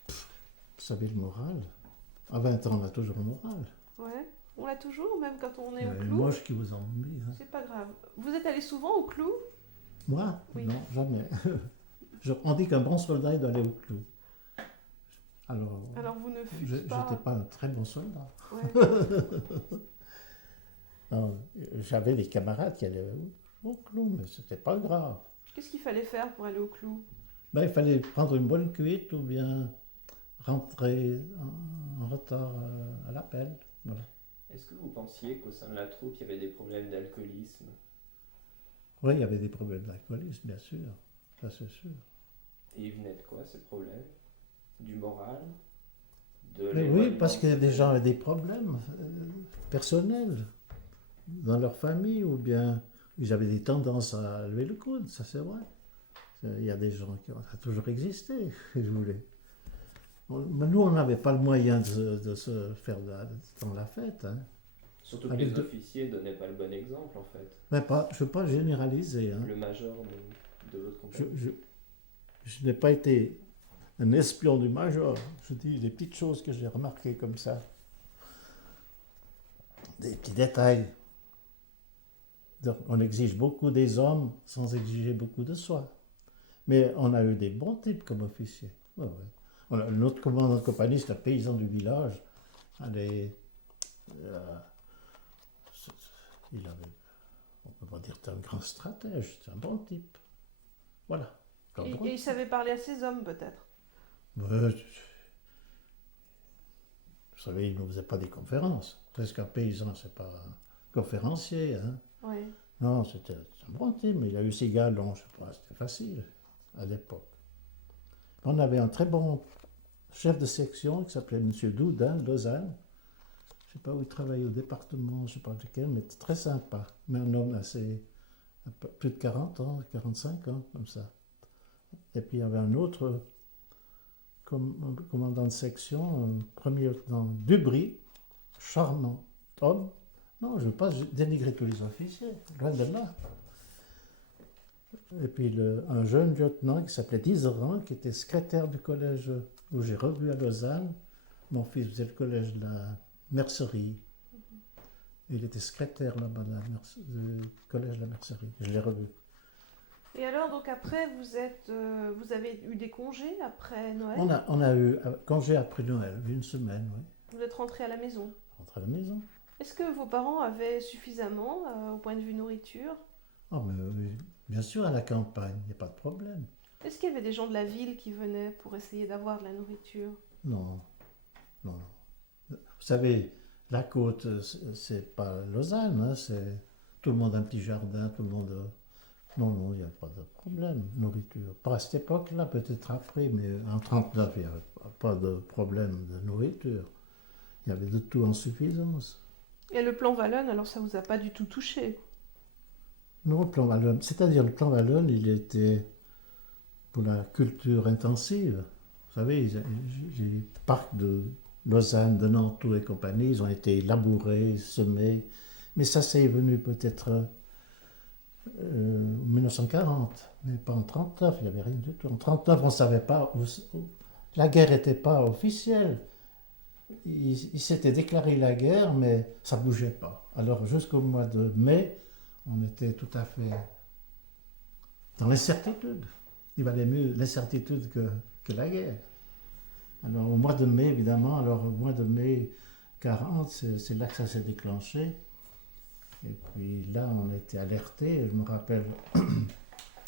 Vous savez, le moral. À 20 ans, on a toujours le moral. Ouais. On l'a toujours, même quand on est au C'est clou? moche qui vous ennuie. Hein. C'est pas grave. Vous êtes allé souvent au clou? Moi? Oui. Non, jamais. On dit qu'un bon soldat, il doit aller au clou. Alors vous ne fûtes j'étais pas... pas un très bon soldat. Ouais. Non, j'avais des camarades qui allaient au clou, mais c'était pas grave. Qu'est-ce qu'il fallait faire pour aller au clou? Ben, il fallait prendre une bonne cuite ou bien rentrer en retard à l'appel. Voilà. Est-ce que vous pensiez qu'au sein de la troupe, il y avait des problèmes d'alcoolisme? Oui, il y avait des problèmes d'alcoolisme, bien sûr. Ça, c'est sûr. Et ils venaient de quoi, ces problèmes? Du moral? De Mais oui, l'éloignement parce que des sociale? gens avaient des problèmes personnels dans leur famille ou bien ils avaient des tendances à lever le coude, ça c'est vrai. Il y a des gens qui ont ça a toujours existé, si vous voulez. Mais nous, on n'avait pas le moyen de se faire dans la fête. Hein. Surtout que Avec les de- officiers donnaient pas le bon exemple, en fait. Mais je ne veux pas généraliser. Hein. Le major de votre Je, compagnie. je, je n'ai pas été un espion du major. Je dis des petites choses que j'ai remarquées comme ça. Des petits détails. Donc, on exige beaucoup des hommes sans exiger beaucoup de soi. Mais on a eu des bons types comme officiers. Ouais, ouais. Notre commandant de compagnie, c'est un paysan du village. Allez, c'est- il avait, on ne peut pas dire que c'est un grand stratège, c'est un bon type. Voilà. Un bon Et il savait parler à ses hommes, peut-être? Ouais, vous savez, il ne faisait pas des conférences. Presque un paysan, c'est pas un conférencier. Hein. Oui. Non, c'est un bon type, mais il a eu ses galons, je sais pas, c'était facile à l'époque. On avait un très bon chef de section qui s'appelait M. Doudin, de Lausanne. Je ne sais pas où il travaillait au département, je ne sais pas lequel, mais très sympa. Mais un homme assez, plus de 40 ans, 45 ans, comme ça. Et puis il y avait un autre commandant de section, un premier lieutenant Dubry, charmant homme. Non, je ne veux pas dénigrer tous les officiers, loin de là. Et puis un jeune lieutenant qui s'appelait Dizeran, qui était secrétaire du collège où j'ai revu à Lausanne. Mon fils faisait le collège de la Mercerie. Il était secrétaire là-bas du collège de la Mercerie. Je l'ai revu. Et alors, donc après, vous avez eu des congés après Noël? On a eu congé après Noël, une semaine, oui. Vous êtes rentré à la maison. Rentré à la maison. Est-ce que vos parents avaient suffisamment au point de vue nourriture? Oh, mais oui, bien sûr, à la campagne, il n'y a pas de problème. Est-ce qu'il y avait des gens de la ville qui venaient pour essayer d'avoir de la nourriture? Non, non. Vous savez, la côte, c'est pas Lausanne, hein, c'est tout le monde a un petit jardin, tout le monde. Non, non, il n'y a pas de problème, nourriture. Pas à cette époque-là, peut-être après, mais en 1939, il n'y avait pas de problème de nourriture. Il y avait de tout en suffisance. Et le plan Wallonne, alors ça vous a pas du tout touché? Non, le plan Wallonne, c'est-à-dire le plan Wallonne, il était pour la culture intensive. Vous savez, les parcs de Lausanne, de Nantou et compagnie, ils ont été labourés, semés. Mais ça, c'est venu peut-être en 1940, mais pas en 1939, il n'y avait rien du tout. En 1939, on ne savait pas la guerre n'était pas officielle. Il s'était déclaré la guerre, mais ça ne bougeait pas. Alors jusqu'au mois de mai, on était tout à fait dans l'incertitude. Il valait mieux l'incertitude que la guerre. Alors au mois de mai, évidemment, alors au mois de mai 40, c'est là que ça s'est déclenché. Et puis là, on était alertés. Je me rappelle,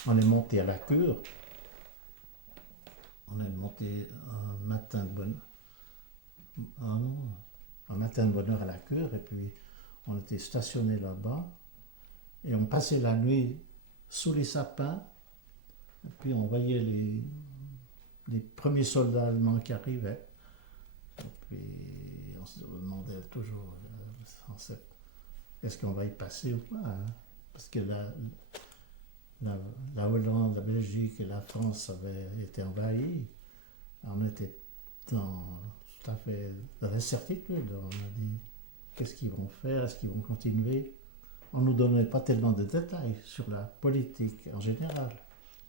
on est monté à la cure. On est monté un matin de bonne un matin de bonne heure à la cure. Et puis on était stationné là-bas. Et on passait la nuit sous les sapins. Et puis on voyait les premiers soldats allemands qui arrivaient. Et puis on se demandait toujours, est-ce qu'on va y passer ou pas, hein? Parce que la Hollande, la Belgique et la France avaient été envahies. On était tout à fait dans l'incertitude. On a dit, qu'est-ce qu'ils vont faire? Est-ce qu'ils vont continuer? On ne nous donnait pas tellement de détails sur la politique en général.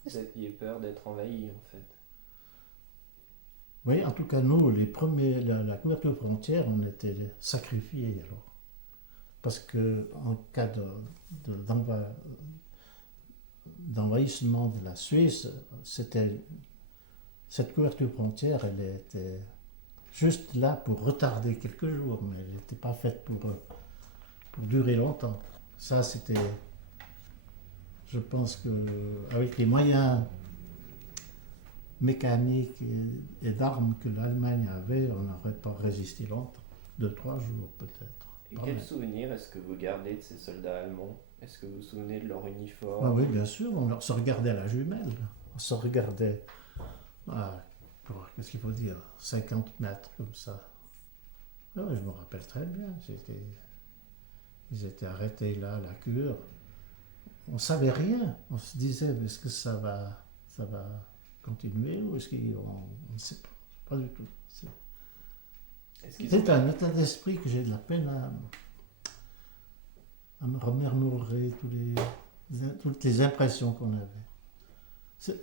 Vous aviez peur d'être envahi, en fait. Oui, en tout cas, nous, les premiers, la couverture frontière, on était sacrifiés alors. Parce que en cas d'envahissement de la Suisse, cette couverture frontière, elle était juste là pour retarder quelques jours, mais elle n'était pas faite pour durer longtemps. Ça, c'était, je pense qu'avec les moyens mécaniques et d'armes que l'Allemagne avait, on n'aurait pas résisté longtemps. 2-3 jours peut-être. Et Pas quel même. souvenir est-ce que vous gardez de ces soldats allemands? Est-ce que vous vous souvenez de leur Ah uniforme? oui, bien sûr, on se regardait à la jumelle. On se regardait à, qu'est-ce qu'il faut dire, 50 mètres comme ça. Ah ouais, je me rappelle très bien. Ils étaient arrêtés là, à la cure. On savait rien. On se disait, mais est-ce que ça va continuer ou est-ce on ne sait pas. Pas du tout. Est-ce qu'ils C'est ont... un état d'esprit que j'ai de la peine à me remémorer toutes les impressions qu'on avait.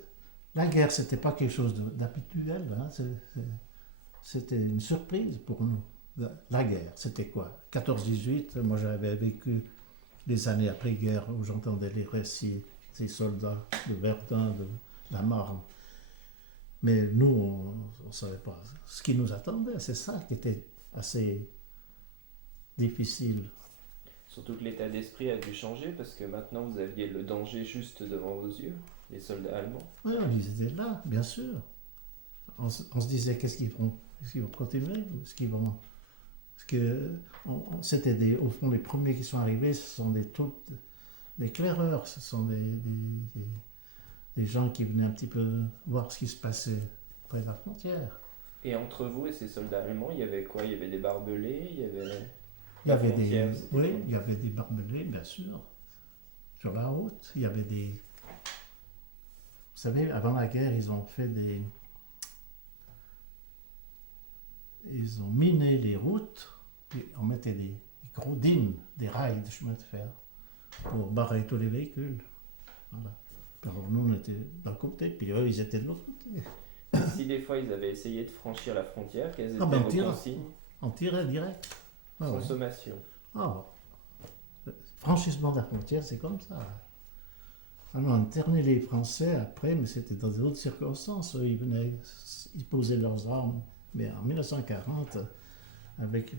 La guerre, c'était pas quelque chose d'habituel. Hein. C'était une surprise pour nous. La guerre, c'était quoi? 14-18, moi j'avais vécu les années après-guerre où j'entendais les récits des soldats de Verdun, de la Marne. Mais nous, on ne savait pas ce qui nous attendait. C'est ça qui était assez difficile. Surtout que l'état d'esprit a dû changer parce que maintenant vous aviez le danger juste devant vos yeux, les soldats allemands. Oui, ils étaient là, bien sûr. On se disait, qu'est-ce qu'ils vont? Est-ce qu'ils vont continuer? Est-ce qu'ils vont... Parce que c'était au fond les premiers qui sont arrivés, ce sont des claireurs, ce sont des gens qui venaient un petit peu voir ce qui se passait près de la frontière. Et entre vous et ces soldats allemands, il y avait quoi? Il y avait des barbelés, il y avait... Il y avait frontière, c'était oui, quoi? il y avait des barbelés, bien sûr, sur la route. Il y avait des... Vous savez, avant la guerre, ils ont miné les routes, puis on mettait des gros dîmes, des rails de chemin de fer, pour barrer tous les véhicules. Voilà. Alors nous, on était d'un côté, puis eux, ils étaient de l'autre côté. Si des fois ils avaient essayé de franchir la frontière, quelles étaient Ah ben, vos consignes? on tirait direct. Ah, ouais. Consommation. Ah, franchissement de la frontière, c'est comme ça. Alors, on internait les Français après, mais c'était dans d'autres circonstances. Eux, ils posaient leurs armes. Mais en 1940, avec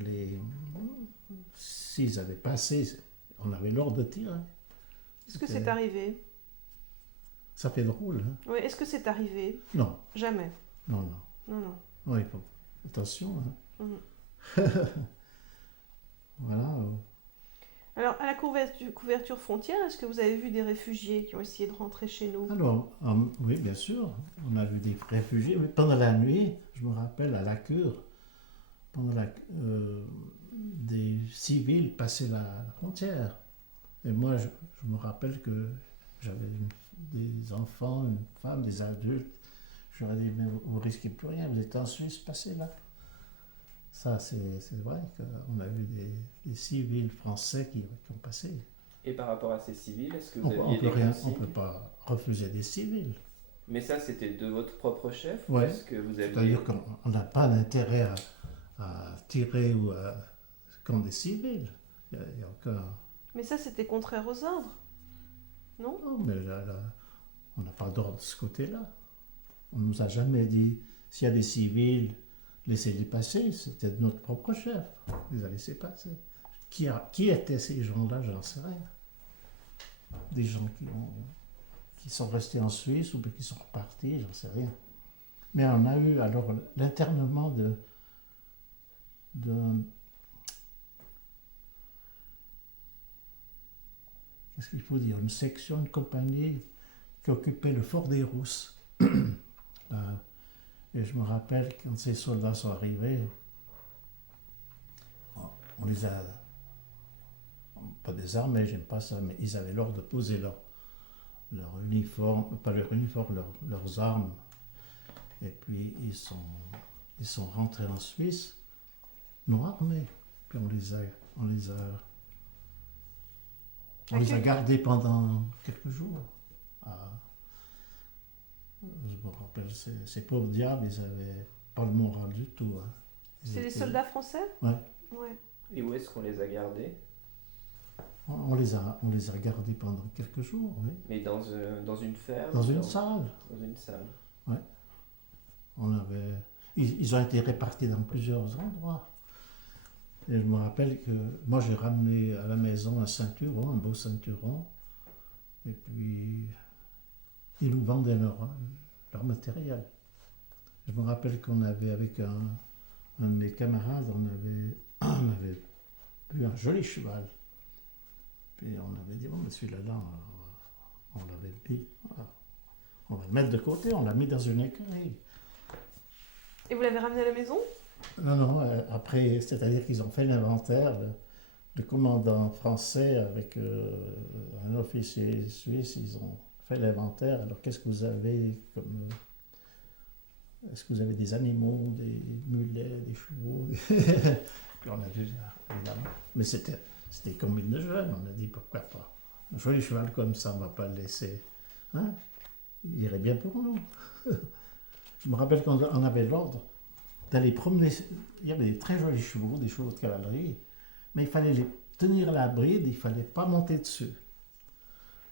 s'ils avaient passé, on avait l'ordre de tirer. Est-ce que c'est arrivé? Ça fait drôle, hein? Oui, est-ce que c'est arrivé? Non, Jamais. non. Non, non. Ouais, il faut... Attention, hein? Mhm. Voilà. Alors, à la couverture frontière, est-ce que vous avez vu des réfugiés qui ont essayé de rentrer chez nous? Alors, oui, bien sûr, on a vu des réfugiés, mais pendant la nuit, je me rappelle à la cure, des civils passaient la frontière. Et moi, je me rappelle que j'avais des enfants, une femme, des adultes. Je leur ai dit, mais vous risquez plus rien, vous êtes en Suisse, passez là. Ça, c'est vrai qu'on a vu des civils français qui ont passé. Et par rapport à ces civils, est-ce que vous On aviez des on consignes? peut pas refuser des civils. Mais ça, c'était de votre propre chef? Ou Ouais. est-ce que vous aviez... C'est-à-dire qu'on n'a pas d'intérêt à tirer contre des civils. Il y a aucun... Mais ça, c'était contraire aux ordres, non? Non, mais là, on n'a pas d'ordre de ce côté-là. On ne nous a jamais dit, s'il y a des civils, laissez-les passer. C'était de notre propre chef. Ils les a laissés passer. Qui étaient ces gens-là, j'en sais rien. Des gens qui sont restés en Suisse ou qui sont repartis, j'en sais rien. Mais on a eu alors l'internement qu'est-ce qu'il faut dire, une section, une compagnie qui occupait le fort des Rousses. Et je me rappelle quand ces soldats sont arrivés, on les a pas désarmés, j'aime pas ça, mais ils avaient l'ordre de poser leur uniforme, pas leur uniforme, leurs armes. Et puis ils sont rentrés en Suisse non armés. Puis on les a gardés pendant quelques jours. Je me rappelle, ces pauvres diables, pas le moral du tout. Hein. C'est des soldats français? Ouais. Ouais. Et où est-ce qu'on les a gardés? On les a gardés pendant quelques jours, oui. Mais dans une ferme? Dans une salle. Dans une salle. Ils ont été répartis dans plusieurs endroits. Et je me rappelle que moi j'ai ramené à la maison un ceinturon, un beau ceinturon. Et puis ils nous vendaient leur matériel. Je me rappelle qu'on avait avec un de mes camarades, on avait vu un joli cheval. Puis on avait dit, bon, mais celui-là, on l'avait mis, voilà. On va le mettre de côté, on l'a mis dans une écurie. Et vous l'avez ramené à la maison? Non, après, c'est-à-dire qu'ils ont fait l'inventaire, le commandant français avec un officier suisse, ils ont fait l'inventaire. Alors qu'est-ce que vous avez comme... Est-ce que vous avez des animaux, des mulets, des chevaux? Puis on a dit, évidemment. Mais c'était comme une jeune, on a dit pourquoi pas. Un joli cheval comme ça, on ne va pas le laisser. Hein? Il irait bien pour nous. Je me rappelle qu'on avait l'ordre d'aller promener. Il y avait des très jolis chevaux, des chevaux de cavalerie, mais il fallait les tenir à la bride, il ne fallait pas monter dessus.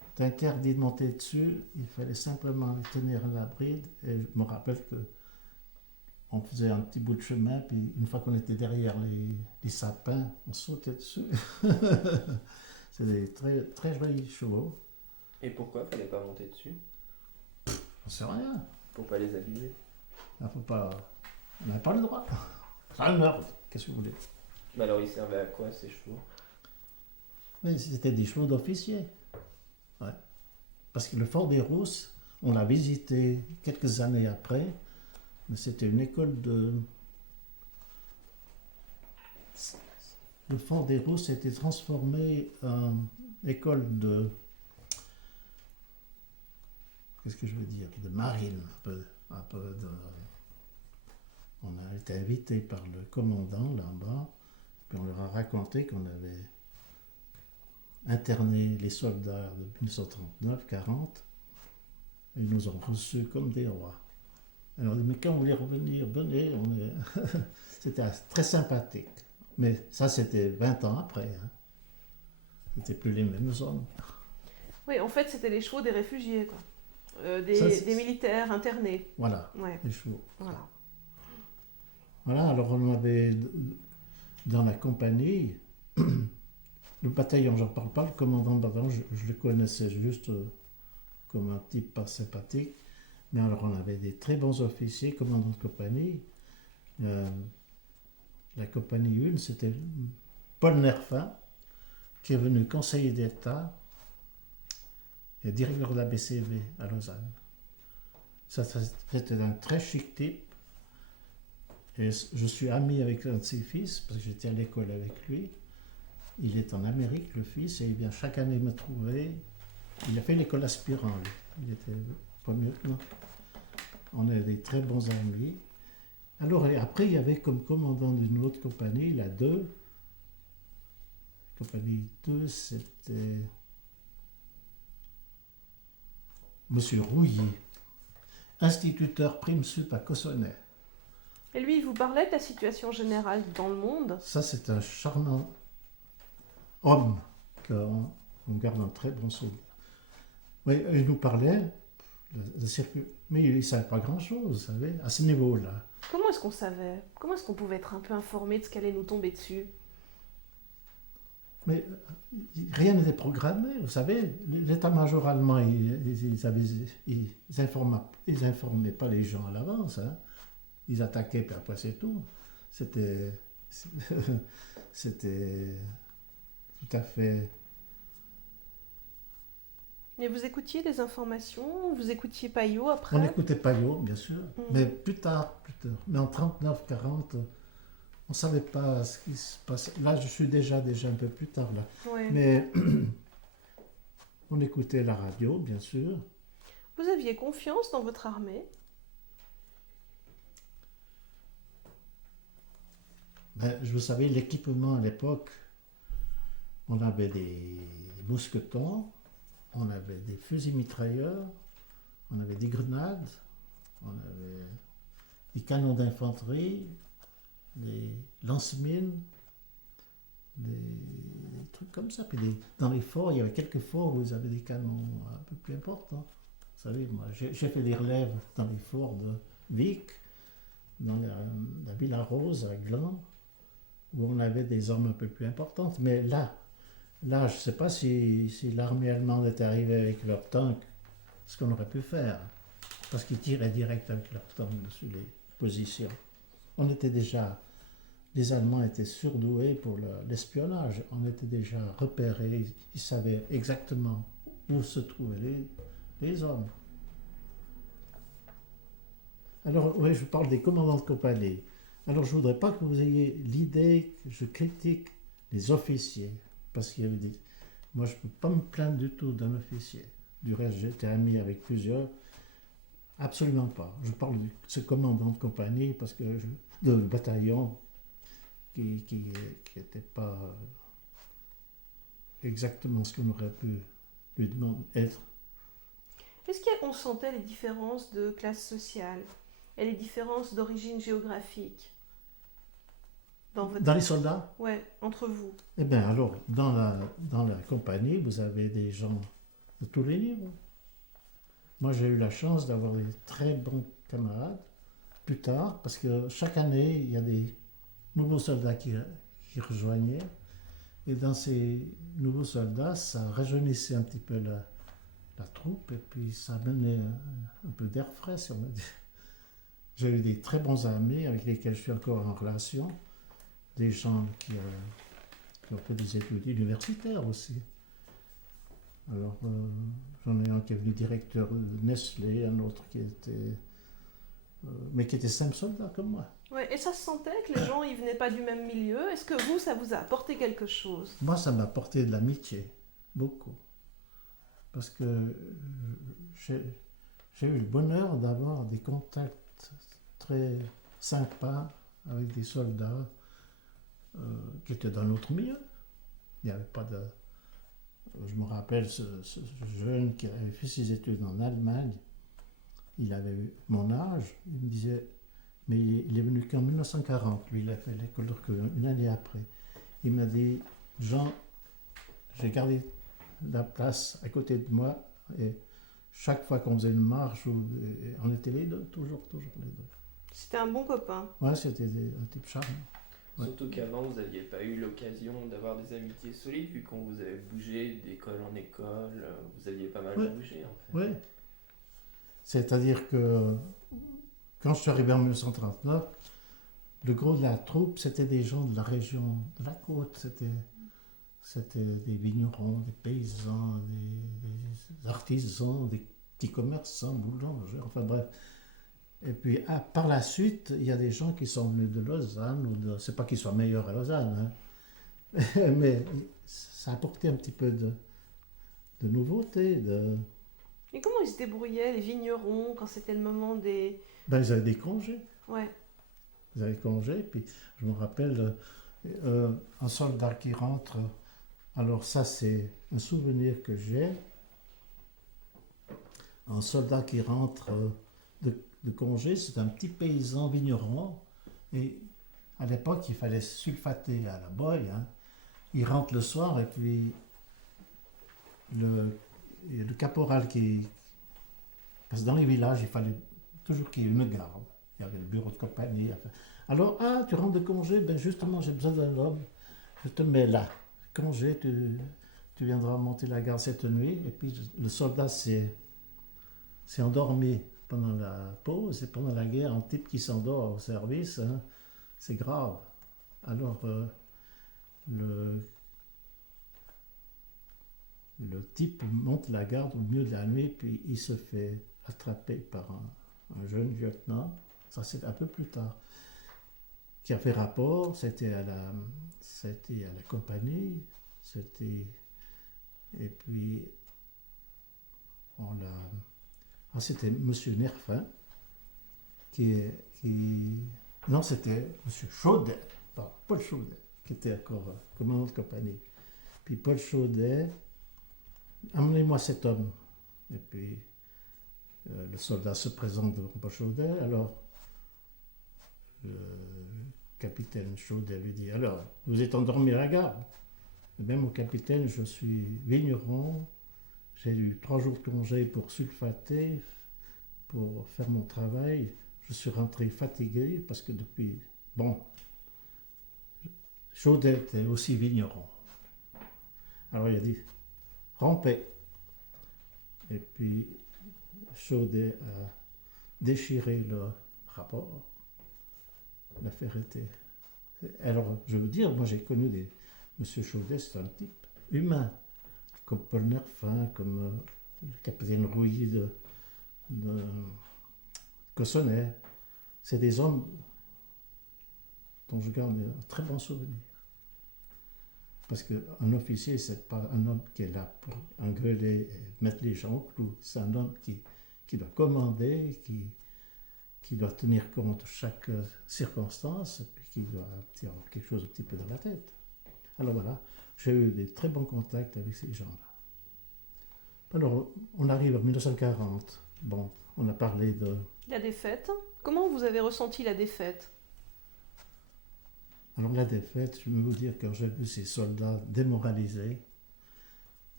C'était interdit de monter dessus, il fallait simplement les tenir à la bride. Et je me rappelle que on faisait un petit bout de chemin, puis une fois qu'on était derrière les sapins, on sautait dessus. C'était des très, très jolis chevaux. Et pourquoi fallait pas monter dessus? On sait rien. Pour pas les abîmer. On n'a pas le droit. C'est un ordre. Qu'est-ce que vous voulez? Mais alors ils servaient à quoi ces chevaux? Mais c'était des chevaux d'officiers. Ouais. Parce que le Fort des Rousses, on l'a visité quelques années après, mais c'était une école de... Le Fort des Rousses a été transformé en école de... Qu'est-ce que je veux dire? De marine, un peu de... On a été invité par le commandant là-bas, puis on leur a raconté qu'on avait interné les soldats de 1939-40. Ils nous ont reçus comme des rois. Et on dit, mais quand vous voulez revenir, venez. C'était très sympathique. Mais ça, c'était 20 ans après. Hein. C'était plus les mêmes hommes. Oui, en fait, c'était les chevaux des réfugiés, quoi. Des militaires internés. Voilà, Ouais. les chevaux. Voilà. Voilà, alors on avait dans la compagnie, le bataillon, j'en parle pas, le commandant de bataillon, je le connaissais juste comme un type pas sympathique, mais alors on avait des très bons officiers, commandant de compagnie. La compagnie 1, c'était Paul Nerfin, qui est venu conseiller d'État et directeur de la BCV à Lausanne. Ça, c'était un très chic type. Et je suis ami avec un de ses fils, parce que j'étais à l'école avec lui. Il est en Amérique, le fils, et il vient chaque année me trouver. Il a fait l'école aspirant, lui. Il était premier. On est des très bons amis. Alors, et après, il y avait comme commandant d'une autre compagnie, la 2. Compagnie 2, c'était Monsieur Rouillet, instituteur prime sup à Cossonay. Et lui, il vous parlait de la situation générale dans le monde? Ça, c'est un charmant homme qu'on garde un très bon souvenir. Oui, il nous parlait de circuit, mais il ne savait pas grand-chose, vous savez, à ce niveau-là. Comment est-ce qu'on savait? Comment est-ce qu'on pouvait être un peu informé de ce qu'allait nous tomber dessus? Mais rien n'était programmé, vous savez, l'état-major allemand, ils informaient pas les gens à l'avance, hein. Ils attaquaient, puis après c'est tout. C'était tout à fait... Et vous écoutiez les informations? Vous écoutiez Payot après? On écoutait Payot, bien sûr, mais plus tard. Mais en 39-40, on ne savait pas ce qui se passait. Là, je suis déjà un peu plus tard, là. Ouais. Mais on écoutait la radio, bien sûr. Vous aviez confiance dans votre armée? Ben, vous savez, l'équipement à l'époque, on avait des mousquetons, on avait des fusils mitrailleurs, on avait des grenades, on avait des canons d'infanterie, des lance-mines, des trucs comme ça. Puis dans les forts, il y avait quelques forts où ils avaient des canons un peu plus importants. Vous savez, moi, j'ai fait des relèves dans les forts de Vic, dans la Villa Rose à Gland, où on avait des armes un peu plus importantes. Mais là, je ne sais pas si l'armée allemande était arrivée avec leurs tanks, ce qu'on aurait pu faire, parce qu'ils tiraient direct avec leurs tanks dessus les positions. On était déjà, les Allemands étaient surdoués pour l'espionnage, on était déjà repérés, ils savaient exactement où se trouvaient les hommes. Alors, oui, je parle des commandants de compagnie. Alors, je ne voudrais pas que vous ayez l'idée que je critique les officiers, parce qu'il y a eu des... Moi, je ne peux pas me plaindre du tout d'un officier. Du reste, j'étais ami avec plusieurs. Absolument pas. Je parle de ce commandant de compagnie, parce que de bataillon, qui n'était pas exactement ce qu'on aurait pu lui demander être. Est-ce qu'on sentait les différences de classe sociale et les différences d'origine géographique Dans les soldats? Ouais, entre vous. Eh bien, alors, dans la compagnie, vous avez des gens de tous les niveaux. Moi, j'ai eu la chance d'avoir des très bons camarades plus tard, parce que chaque année, il y a des nouveaux soldats qui rejoignaient. Et dans ces nouveaux soldats, ça rajeunissait un petit peu la troupe, et puis ça amenait un peu d'air frais, si on veut dire. J'ai eu des très bons amis avec lesquels je suis encore en relation, des gens qui ont fait des études universitaires aussi. Alors, j'en ai un qui est venu directeur de Nestlé, un autre qui était... mais qui était simple soldat comme moi. Ouais, et ça se sentait que les gens, ils venaient pas du même milieu. Est-ce que vous, ça vous a apporté quelque chose? Moi, ça m'a apporté de l'amitié, beaucoup. Parce que j'ai eu le bonheur d'avoir des contacts très sympas avec des soldats qui étaient dans notre milieu. Il n'y avait pas de... Je me rappelle ce jeune qui avait fait ses études en Allemagne. Il avait eu mon âge. Il me disait, mais il est venu qu'en 1940. Lui, il a fait l'école de recrutement une année après. Il m'a dit, Jean, j'ai gardé la place à côté de moi et chaque fois qu'on faisait une marche, on était les deux, toujours les deux. C'était un bon copain. Ouais, c'était un type charmant. Ouais. Surtout qu'avant, vous n'aviez pas eu l'occasion d'avoir des amitiés solides, vu qu'on vous avait bougé d'école en école, vous aviez pas mal bougé en fait. Oui. C'est-à-dire que quand je suis arrivé en 1939, le gros de la troupe, c'était des gens de la région, de la côte. C'était des vignerons, des paysans, des artisans, des petits commerçants, boulangers, enfin bref. Et puis par la suite, il y a des gens qui sont venus de Lausanne, c'est pas qu'ils soient meilleurs à Lausanne, hein, mais ça a apporté un petit peu de nouveauté. Et comment ils se débrouillaient, les vignerons, quand c'était le moment des... Ben, ils avaient des congés. Ouais. Ils avaient congés, puis je me rappelle un soldat qui rentre. Alors ça, c'est un souvenir que j'ai. Un soldat qui rentre de congé, c'est un petit paysan vigneron. Et à l'époque, il fallait sulfater à la boye. Hein. Il rentre le soir et puis le caporal qui... Parce que dans les villages, il fallait toujours qu'il y ait une garde. Il y avait le bureau de compagnie. Alors, tu rentres de congé, ben justement, j'ai besoin d'un homme. Je te mets là. Congé, tu viendras monter la garde cette nuit. Et puis le soldat s'est endormi pendant la pause. Et pendant la guerre, un type qui s'endort au service, hein, c'est grave. Alors, le type monte la garde au milieu de la nuit, puis il se fait attraper par un jeune lieutenant. Ça, c'est un peu plus tard. Qui a fait rapport, c'était à la compagnie, et puis c'était M. Nerfin, non, c'était M. Chaudet, pardon, Paul Chaudet, qui était encore commandant de compagnie. Puis Paul Chaudet, amenez-moi cet homme. Et puis le soldat se présente devant Paul Chaudet, alors le capitaine Chaudet lui dit, alors, vous êtes endormi à la gare? Et bien, mon capitaine, je suis vigneron, j'ai eu 3 jours de congé pour sulfater, pour faire mon travail. Je suis rentré fatigué parce que depuis... Bon, Chaudet était aussi vigneron. Alors il a dit, rampez. Et puis Chaudet a déchiré le rapport. L'affaire était... Alors, je veux dire, moi j'ai connu des... Monsieur Chaudet, c'est un type humain, comme Paul Nerfin, comme le capitaine Rouilly de Cossonay. C'est des hommes dont je garde un très bon souvenir. Parce qu'un officier, c'est pas un homme qui est là pour engueuler et mettre les gens au clou. C'est un homme qui doit commander, qui doit tenir compte de chaque circonstance, et puis qui doit avoir quelque chose un petit peu dans la tête. Alors voilà, j'ai eu des très bons contacts avec ces gens-là. Alors, on arrive en 1940. Bon, on a parlé de... La défaite. Comment vous avez ressenti la défaite? Alors la défaite, je vais vous dire, quand j'ai vu ces soldats démoralisés,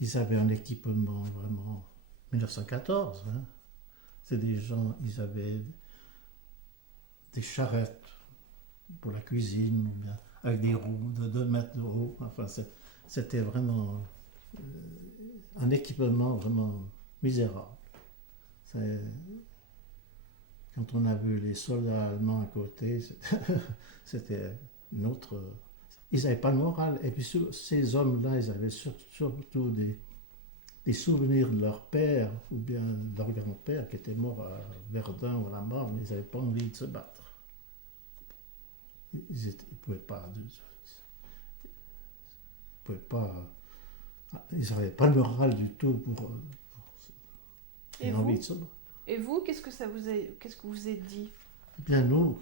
ils avaient un équipement vraiment 1914. Hein. C'est des gens, ils avaient des charrettes pour la cuisine, ou bien avec des roues de 2 mètres de haut. Enfin, c'était vraiment un équipement vraiment misérable. Quand on a vu les soldats allemands à côté, c'était une autre... Ils n'avaient pas de morale. Et puis ces hommes-là, ils avaient surtout des souvenirs de leur père ou bien de leur grand-père qui était mort à Verdun ou à la Marne. Ils n'avaient pas envie de se battre. Ils ne pouvaient pas... Ils n'avaient pas le moral du tout pour Et envie vous, de se battre. et vous, qu'est-ce que vous êtes dit? Eh bien, nous,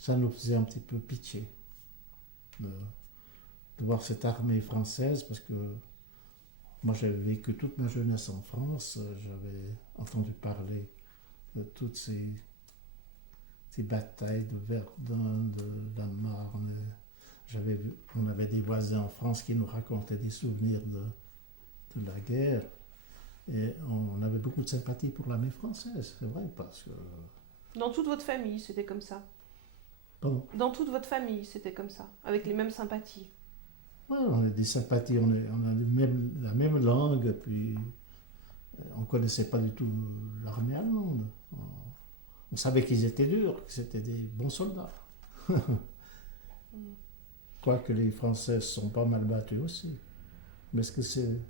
ça nous faisait un petit peu pitié de voir cette armée française, parce que moi j'avais vécu toute ma jeunesse en France, j'avais entendu parler de toutes ces batailles de Verdun, de la Marne. On avait des voisins en France qui nous racontaient des souvenirs de la guerre, et on avait beaucoup de sympathie pour l'armée française, c'est vrai, parce que... Dans toute votre famille, c'était comme ça? Bon, Dans toute votre famille, c'était comme ça, avec les mêmes sympathies? ouais, on a des sympathies, on a la même langue, puis on ne connaissait pas du tout l'armée allemande. On savait qu'ils étaient durs, que c'était des bons soldats. Quoique les Français sont pas mal battus aussi. Mais est-ce que c'est...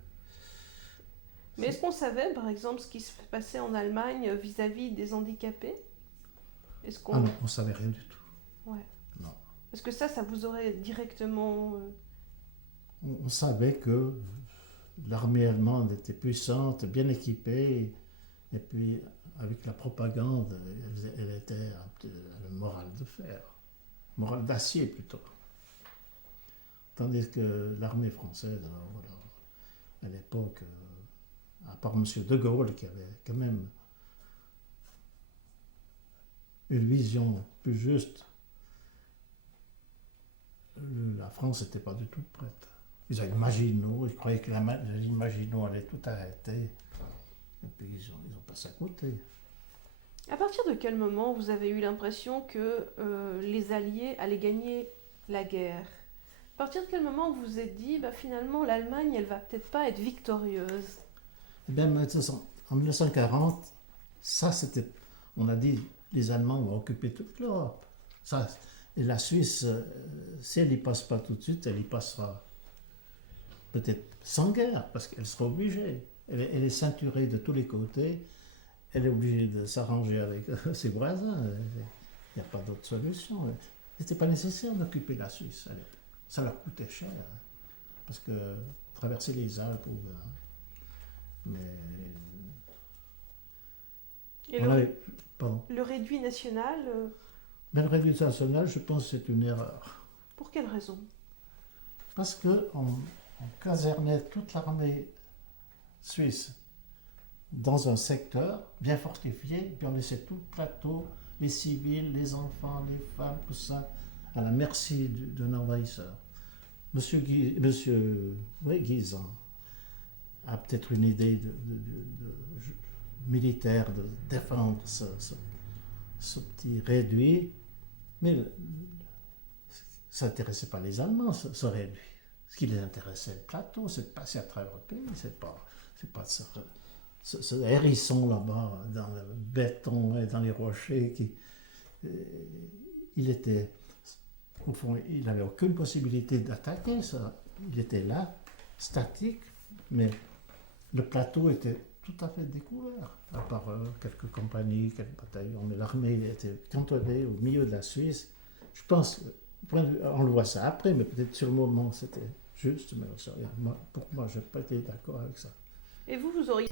Mais est-ce qu'on savait, par exemple, ce qui se passait en Allemagne vis-à-vis des handicapés? Est-ce qu'on... Ah non, on ne savait rien du tout. Ouais. Non. Est-ce que ça vous aurait directement... On savait que l'armée allemande était puissante, bien équipée, et puis avec la propagande, elle était le moral de fer, moral d'acier plutôt. Tandis que l'armée française, alors, voilà, à l'époque, à part M. de Gaulle qui avait quand même une vision plus juste, la France n'était pas du tout prête. Ils avaient Maginot, ils croyaient que la ligne Maginot allait tout arrêter. Et puis ils ont passé à côté. À partir de quel moment vous avez eu l'impression que les Alliés allaient gagner la guerre? À partir de quel moment vous vous êtes dit, finalement, l'Allemagne, elle va peut-être pas être victorieuse? Eh bien, en 1940, ça c'était... On a dit, les Allemands vont occuper toute l'Europe. Ça, et la Suisse, si elle n'y passe pas tout de suite, elle y passera peut-être sans guerre, parce qu'elle sera obligée. Elle est ceinturée de tous les côtés. Elle est obligée de s'arranger avec ses voisins. Il n'y a pas d'autre solution. Il n'était pas nécessaire d'occuper la Suisse. Ça leur coûtait cher. Parce que traverser les Alpes, mais... Et le réduit national, Mais le réduit national, je pense que c'est une erreur. pour quelle raison? Parce qu'on casernait toute l'armée suisse dans un secteur bien fortifié, puis on laissait tout le plateau les civils, les enfants, les femmes, tout ça, à la merci d'un envahisseur. Monsieur Guisan a peut-être une idée militaire de défendre ce petit réduit, mais ça n'intéressait pas les Allemands, ce réduit. Ce qui les intéressait, le plateau, c'est de passer à travers le pays, c'est pas ce hérisson là-bas, dans le béton et dans les rochers, il était, au fond, il n'avait aucune possibilité d'attaquer ça. Il était là, statique, mais le plateau était tout à fait découvert, à part quelques compagnies, quelques bataillons, mais l'armée était cantonnée au milieu de la Suisse. Je pense, on le voit ça après, mais peut-être sur le moment c'était juste, mais pour moi, je n'ai pas été d'accord avec ça. Et vous auriez